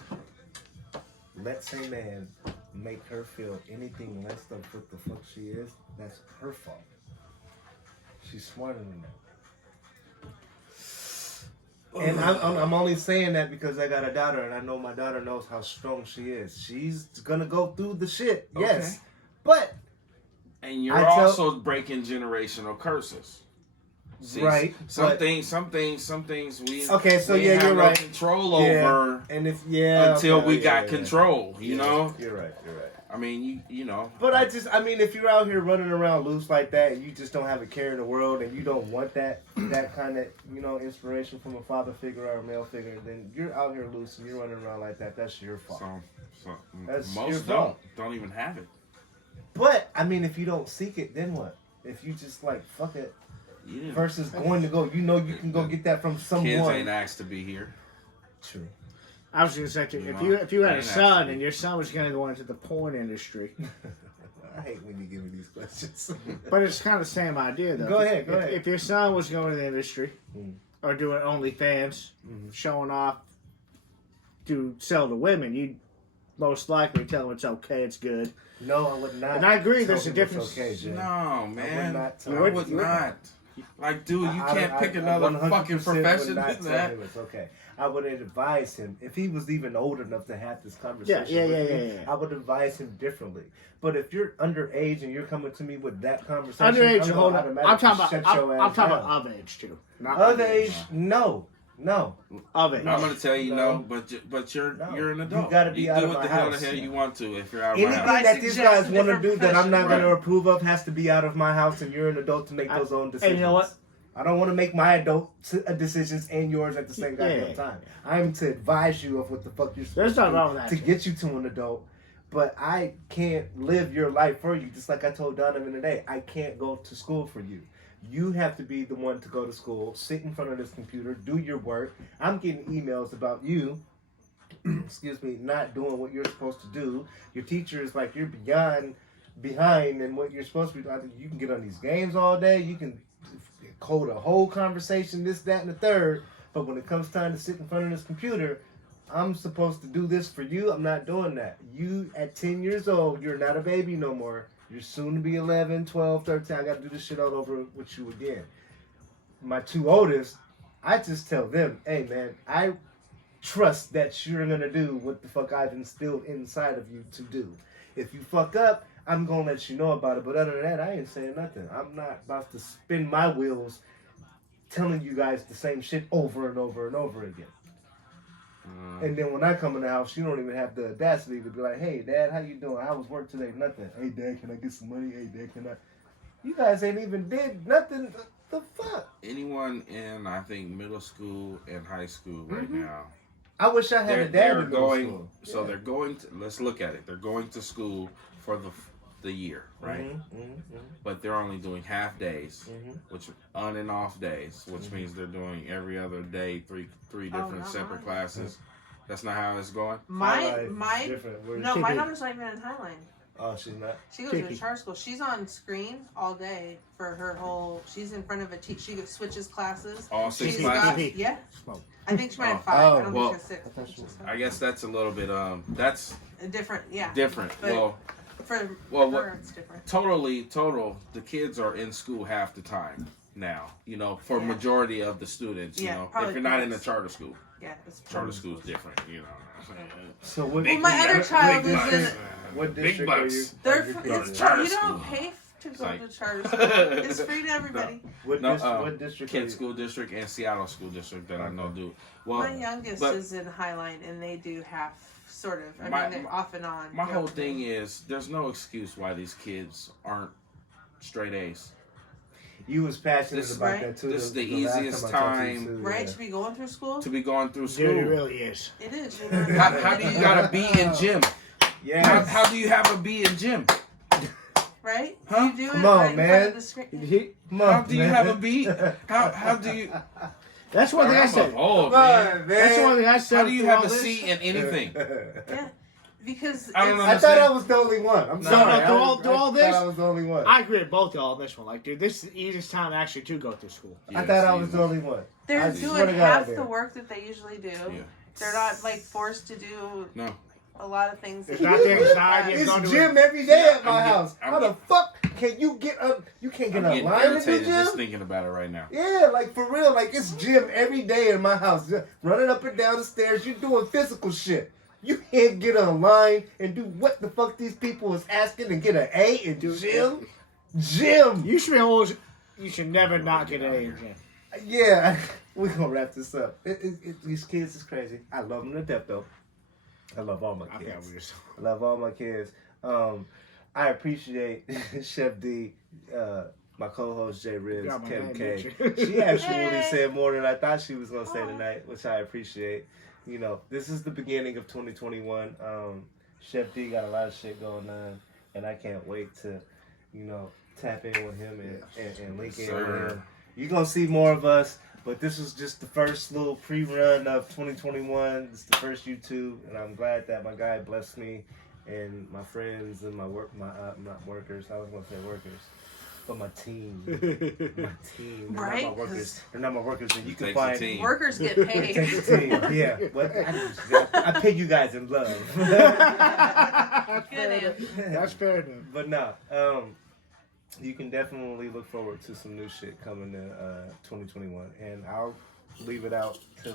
lets a man make her feel anything less than what the fuck she is, that's her fault. She's smarter than that. And I'm only saying that because I got a daughter, and I know my daughter knows how strong she is. She's gonna go through the shit, yes, Okay. but and you're I tell- also breaking generational curses. See, Right, Some but- things we Okay, so we yeah, have you're no right. control Yeah. over And if until okay, we yeah, got yeah. control. You Yeah, know, you're right. You're right. I mean, you know. But I mean, if you're out here running around loose like that, and you just don't have a care in the world, and you don't want that kind of inspiration from a father figure or a male figure, then you're out here loose and you're running around like that. That's your fault. So That's your most fault. don't even have it. But I mean, if you don't seek it, then what? If you just like fuck it, You didn't- versus going to go, you can go get that from someone. Kids ain't asked to be here. True. I was going to say, You if you had a ain't son actually- and your son was going to go into the porn industry, I hate when you give me these questions. but it's kind of the same idea though. Go ahead. If your son was going to the industry Mm. or doing OnlyFans, Mhm. showing off to sell to women, you'd most likely tell him it's okay, it's good. No, I would not. And I agree, tell there's a him it's difference. Okay, Jay. No, man. not tell I him. would You would not. Like, dude, you can't pick I another 100% fucking profession would not than tell that. him it's okay. I would advise him if he was even old enough to have this conversation. Yeah, with me, yeah. I would advise him differently. But if you're underage and you're coming to me with that conversation, Underage, I'm hold gonna on. automatically I'm talking shut about, your I'm ass talking down. about of age too. Not Of underage. age, no. Of age. I'm gonna tell you No. no, but you're No. you're an You adult. gotta be out do of what my the hell house. the hell you want to if you're out of Anything my house. that these suggest guys a want to different do that I'm not profession. going to Right. approve of has to be out of my house, and you're an adult to make those own decisions. And you know what? I don't want to make my adult decisions and yours at the same goddamn Yeah. time. I'm to advise you of what the fuck you're supposed There's nothing to wrong do with that to shit. get you to an adult. But I can't live your life for you. Just like I told Donovan today, I can't go to school for you. You have to be the one to go to school, sit in front of this computer, do your work. I'm getting emails about you, excuse me, not doing what you're supposed to do. Your teacher is like, you're behind in what you're supposed to be doing. You can get on these games all day. You can code a whole conversation, this, that, and the third. But when it comes time to sit in front of this computer, I'm supposed to do this for you. I'm not doing that. You, at 10 years old, you're not a baby no more. You're soon to be 11, 12, 13. I got to do this shit all over with you again. My two oldest, I just tell them, hey, man, I trust that you're going to do what the fuck I've instilled inside of you to do. If you fuck up, I'm going to let you know about it. But other than that, I ain't saying nothing. I'm not about to spin my wheels telling you guys the same shit over and over and over again. And then when I come in the house, you don't even have the audacity to be like, hey, Dad, how you doing? How was work today? Nothing. Hey, Dad, can I get some money? Hey, Dad, can I? You guys ain't even did nothing. The fuck? Anyone in, I think, middle school and high school right now, I wish I had a dad in middle going. school. So Yeah. they're going to. Let's look at it. They're going to school for the year, right? Mm-hmm. But they're only doing half days, Mhm. which on and off days, which means they're doing every other day, three different not separate mine. classes. That's not how it's going. My Different. Where- no, my Kiki. daughter's not even in Highline. Oh, she's not. She goes to Kiki. a charter school. She's on screen all day for her whole. She's in front of a teacher. She switches classes. All six She's classes. got, yeah. Smoke. I think she might have Oh. 5. I don't well, think she has 6. I thought she was- I guess that's a little bit that's A different, yeah. different. But well, for well, her, what- it's different. total. The kids are in school half the time now. You know, for Yeah. majority of the students. You Yeah, know, if probably you're not in a parents. charter school, Yeah, it's charter school is different. You know. So what? Well, my other child is in. What Big district are you? bucks. They're are you fr- kids it's in? charter you don't school. pay to go like- to charter school. It's free to everybody. What No, district? What district? Kent are you? School District and Seattle School District that I know do. Well, My youngest but- is in Highline, and they do half, sort of. I My- mean, they're off and on. My throughout whole the day. thing is there's no excuse why these kids aren't straight A's. You was passionate This- about Right. that too. This is the last easiest I talked to you, time- too, Right, yeah. to be going through school. To be going through Dude, it school. really is. It is. You know, How do you got a B in gym? Yes. How do you have a B in gym? right? Huh? You do Come it on, right in front man. of the screen. Come How on, do you man. have a B? How do you? That's one thing I I'm said. old, Come man. on, That's one man. thing I said. How do you through have all a this. C in anything? Yeah, because I don't it's- I thought I was the only one. I'm No, sorry. no, through I all- was- through all I this, thought I was the only one. I agree with both y'all on this one. Like, dude, this is the easiest time actually to go through school. I thought I was the only one. they're I doing swear to God, half man. the work that they usually do. Yeah. They're not like forced to do No. a lot of things. There's that nothing you inside. do. You're going It's to gym every day Yeah, at my I'm house. getting- How the fuck can you get up? You can't get I'm a getting line to do irritated just gym? thinking about it right now. Yeah, like for real. Like it's gym every day in my house. Just running up and down the stairs. You're doing physical shit. You can't get a line and do what the fuck these people is asking and get an A in gym? Gym. You should be always. You should never not get an A in gym. Yeah, we're gonna wrap this up. These kids is crazy. I love them to death, though. I love all my kids. I love all my kids. I appreciate Chef D, my co-host Jay Ribbz, Kayla K. She actually said more than I thought she was gonna say tonight, which I appreciate. You know, this is the beginning of 2021. Chef D got a lot of shit going on, and I can't wait to, you know, tap in with him and link in with him. You're going to see more of us, but this was just the first little pre-run of 2021. This is the first YouTube, and I'm glad that my guy blessed me and my friends and my not workers. I was going to say workers, but my team. My team. They're Right? not my workers. They're not my workers, and you can Takes a find... team. Workers get It paid. takes a team, yeah. But I pay you guys in love. Good answer. That's fair enough. But no, you can definitely look forward to some new shit coming in 2021, and I'll leave it out to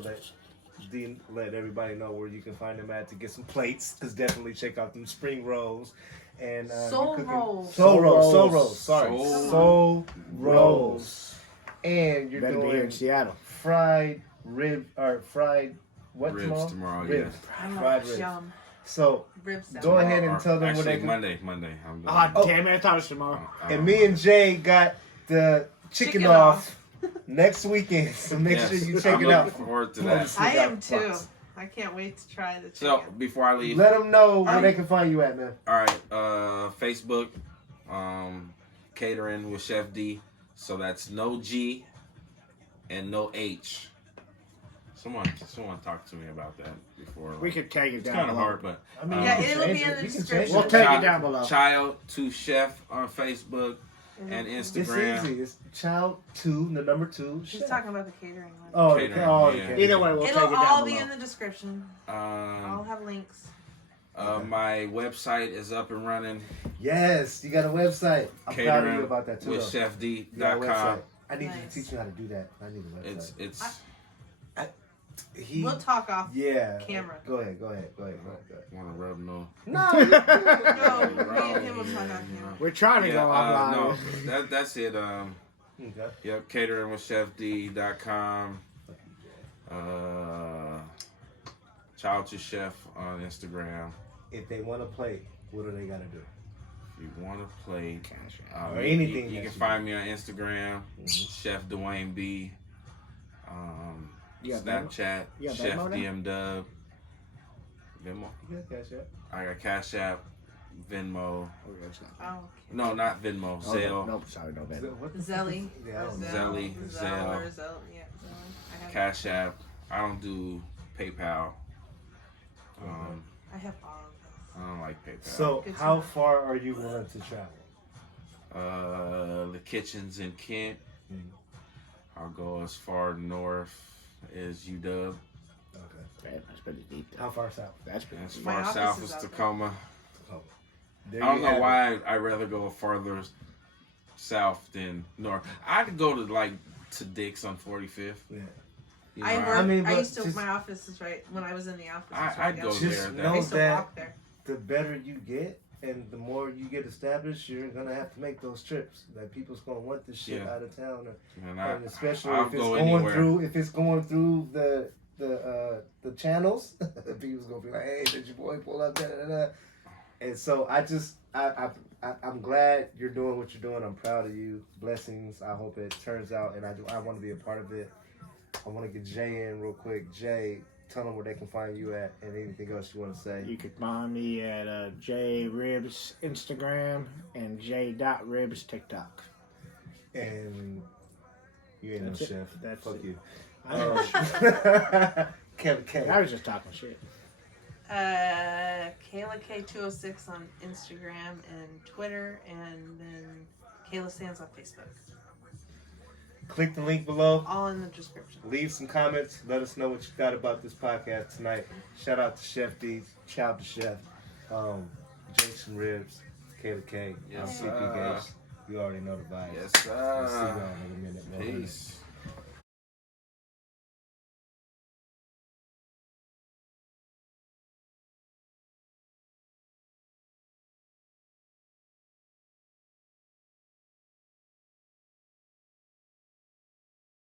let everybody know where you can find them at to get some plates. Cause definitely check out them spring rolls and Soul rolls. Soul rolls. Sorry, Soul soul rolls. And you're Better be here in doing Seattle. fried rib or fried what Ribs tomorrow? tomorrow, Ribs. yes. Fried ribs. Yum. So Ribs. go ahead and tell them Actually, what they can. Monday. I'm Ah, doing damn it! I thought it was tomorrow. And me and Jay got the chicken off next weekend, so make sure you check I'm it out. looking forward to that. I am too. I can't wait to try the chicken. So before I leave, Let them know where they can find you at, man. all right, Facebook, catering with Chef D. So that's no G and no H. Someone talk to me about that before. We could take it It's down. kind of below. hard, but I mean, Yeah, you can it'll change be in it. the You can change description. We'll it. take it down below. Child to Chef on Facebook and It's Instagram. easy. It's child 2, the number 2. She's talking about the catering one. Oh, Catering, okay. yeah. Either way, we'll take It'll it all down be below. in the description. I'll have links. My website is up and running. Yes, you got a website. I'm proud of Catering you about that too. with though. You got a chefd.com. website. I need you Nice. to teach me how to do that. I need a website. It's We'll talk off yeah. camera. Go ahead. want to rub no. No. No, me and him will talk off camera. We're trying to go online. No, that's it. Okay. Yep, catering with chefd.com. Child to Chef on Instagram. If they want to play, what do they got to do? If you want to play, Or anything you that can you find me on Instagram, Chef Dwayne B. You got Snapchat, you got Chef Venmo now? DM Dub. Venmo. You got Cash App? I got Cash App, Venmo. Oh, that's not- Oh, No, not Venmo. Oh, Zelle. Nope, sorry, no bad. What the Zelly. Yeah, I don't know. Zelly, Zelle. Or Zelle. Yeah, Zelly. I have. Cash App. I don't do PayPal. I have all of I don't like PayPal. So, Good to how know. far are you willing to travel? The kitchen's in Kent. Mhm. I'll go as far north as UW. Okay. That's pretty deep. How far south? That's pretty As deep. My far office south is as out there. Tacoma. Oh. I don't know why I'd rather go farther south than north. I'd go to Dick's on 45th. Yeah. You know, I work. I mean, I but used to. just- My office is right when I was in the office. I'd go Just there. know I used to that walk there. the better you get and the more you get established, you're gonna have to make those trips. That people's gonna want this shit Yeah. out of town, And and especially I'll if it's go going anywhere. through the channels. People's gonna be like, "Hey, did your boy pull up?" Da, da, da. And so I'm glad you're doing what you're doing. I'm proud of you. Blessings. I hope it turns out, and I want to be a part of it. I want to get Jay in real quick. Jay, tell them where they can find you at, and anything else you want to say. You could find me at J Ribbz Instagram and J.Ribbz TikTok. And you ain't That's no it. chef. That's Fuck it. you. I know. Kayla K. I was just talking shit. Kayla K 206 on Instagram and Twitter, and then Kayla Sands on Facebook. Click the link below. All in the description. Leave some comments. Let us know what you thought about this podcast tonight. Shout out to Chef D, Child to Chef, Jason Ribbz, Kayla K, Yes, CP Games. You already know the vibes. Yes, We'll see y'all in a minute, man. Peace.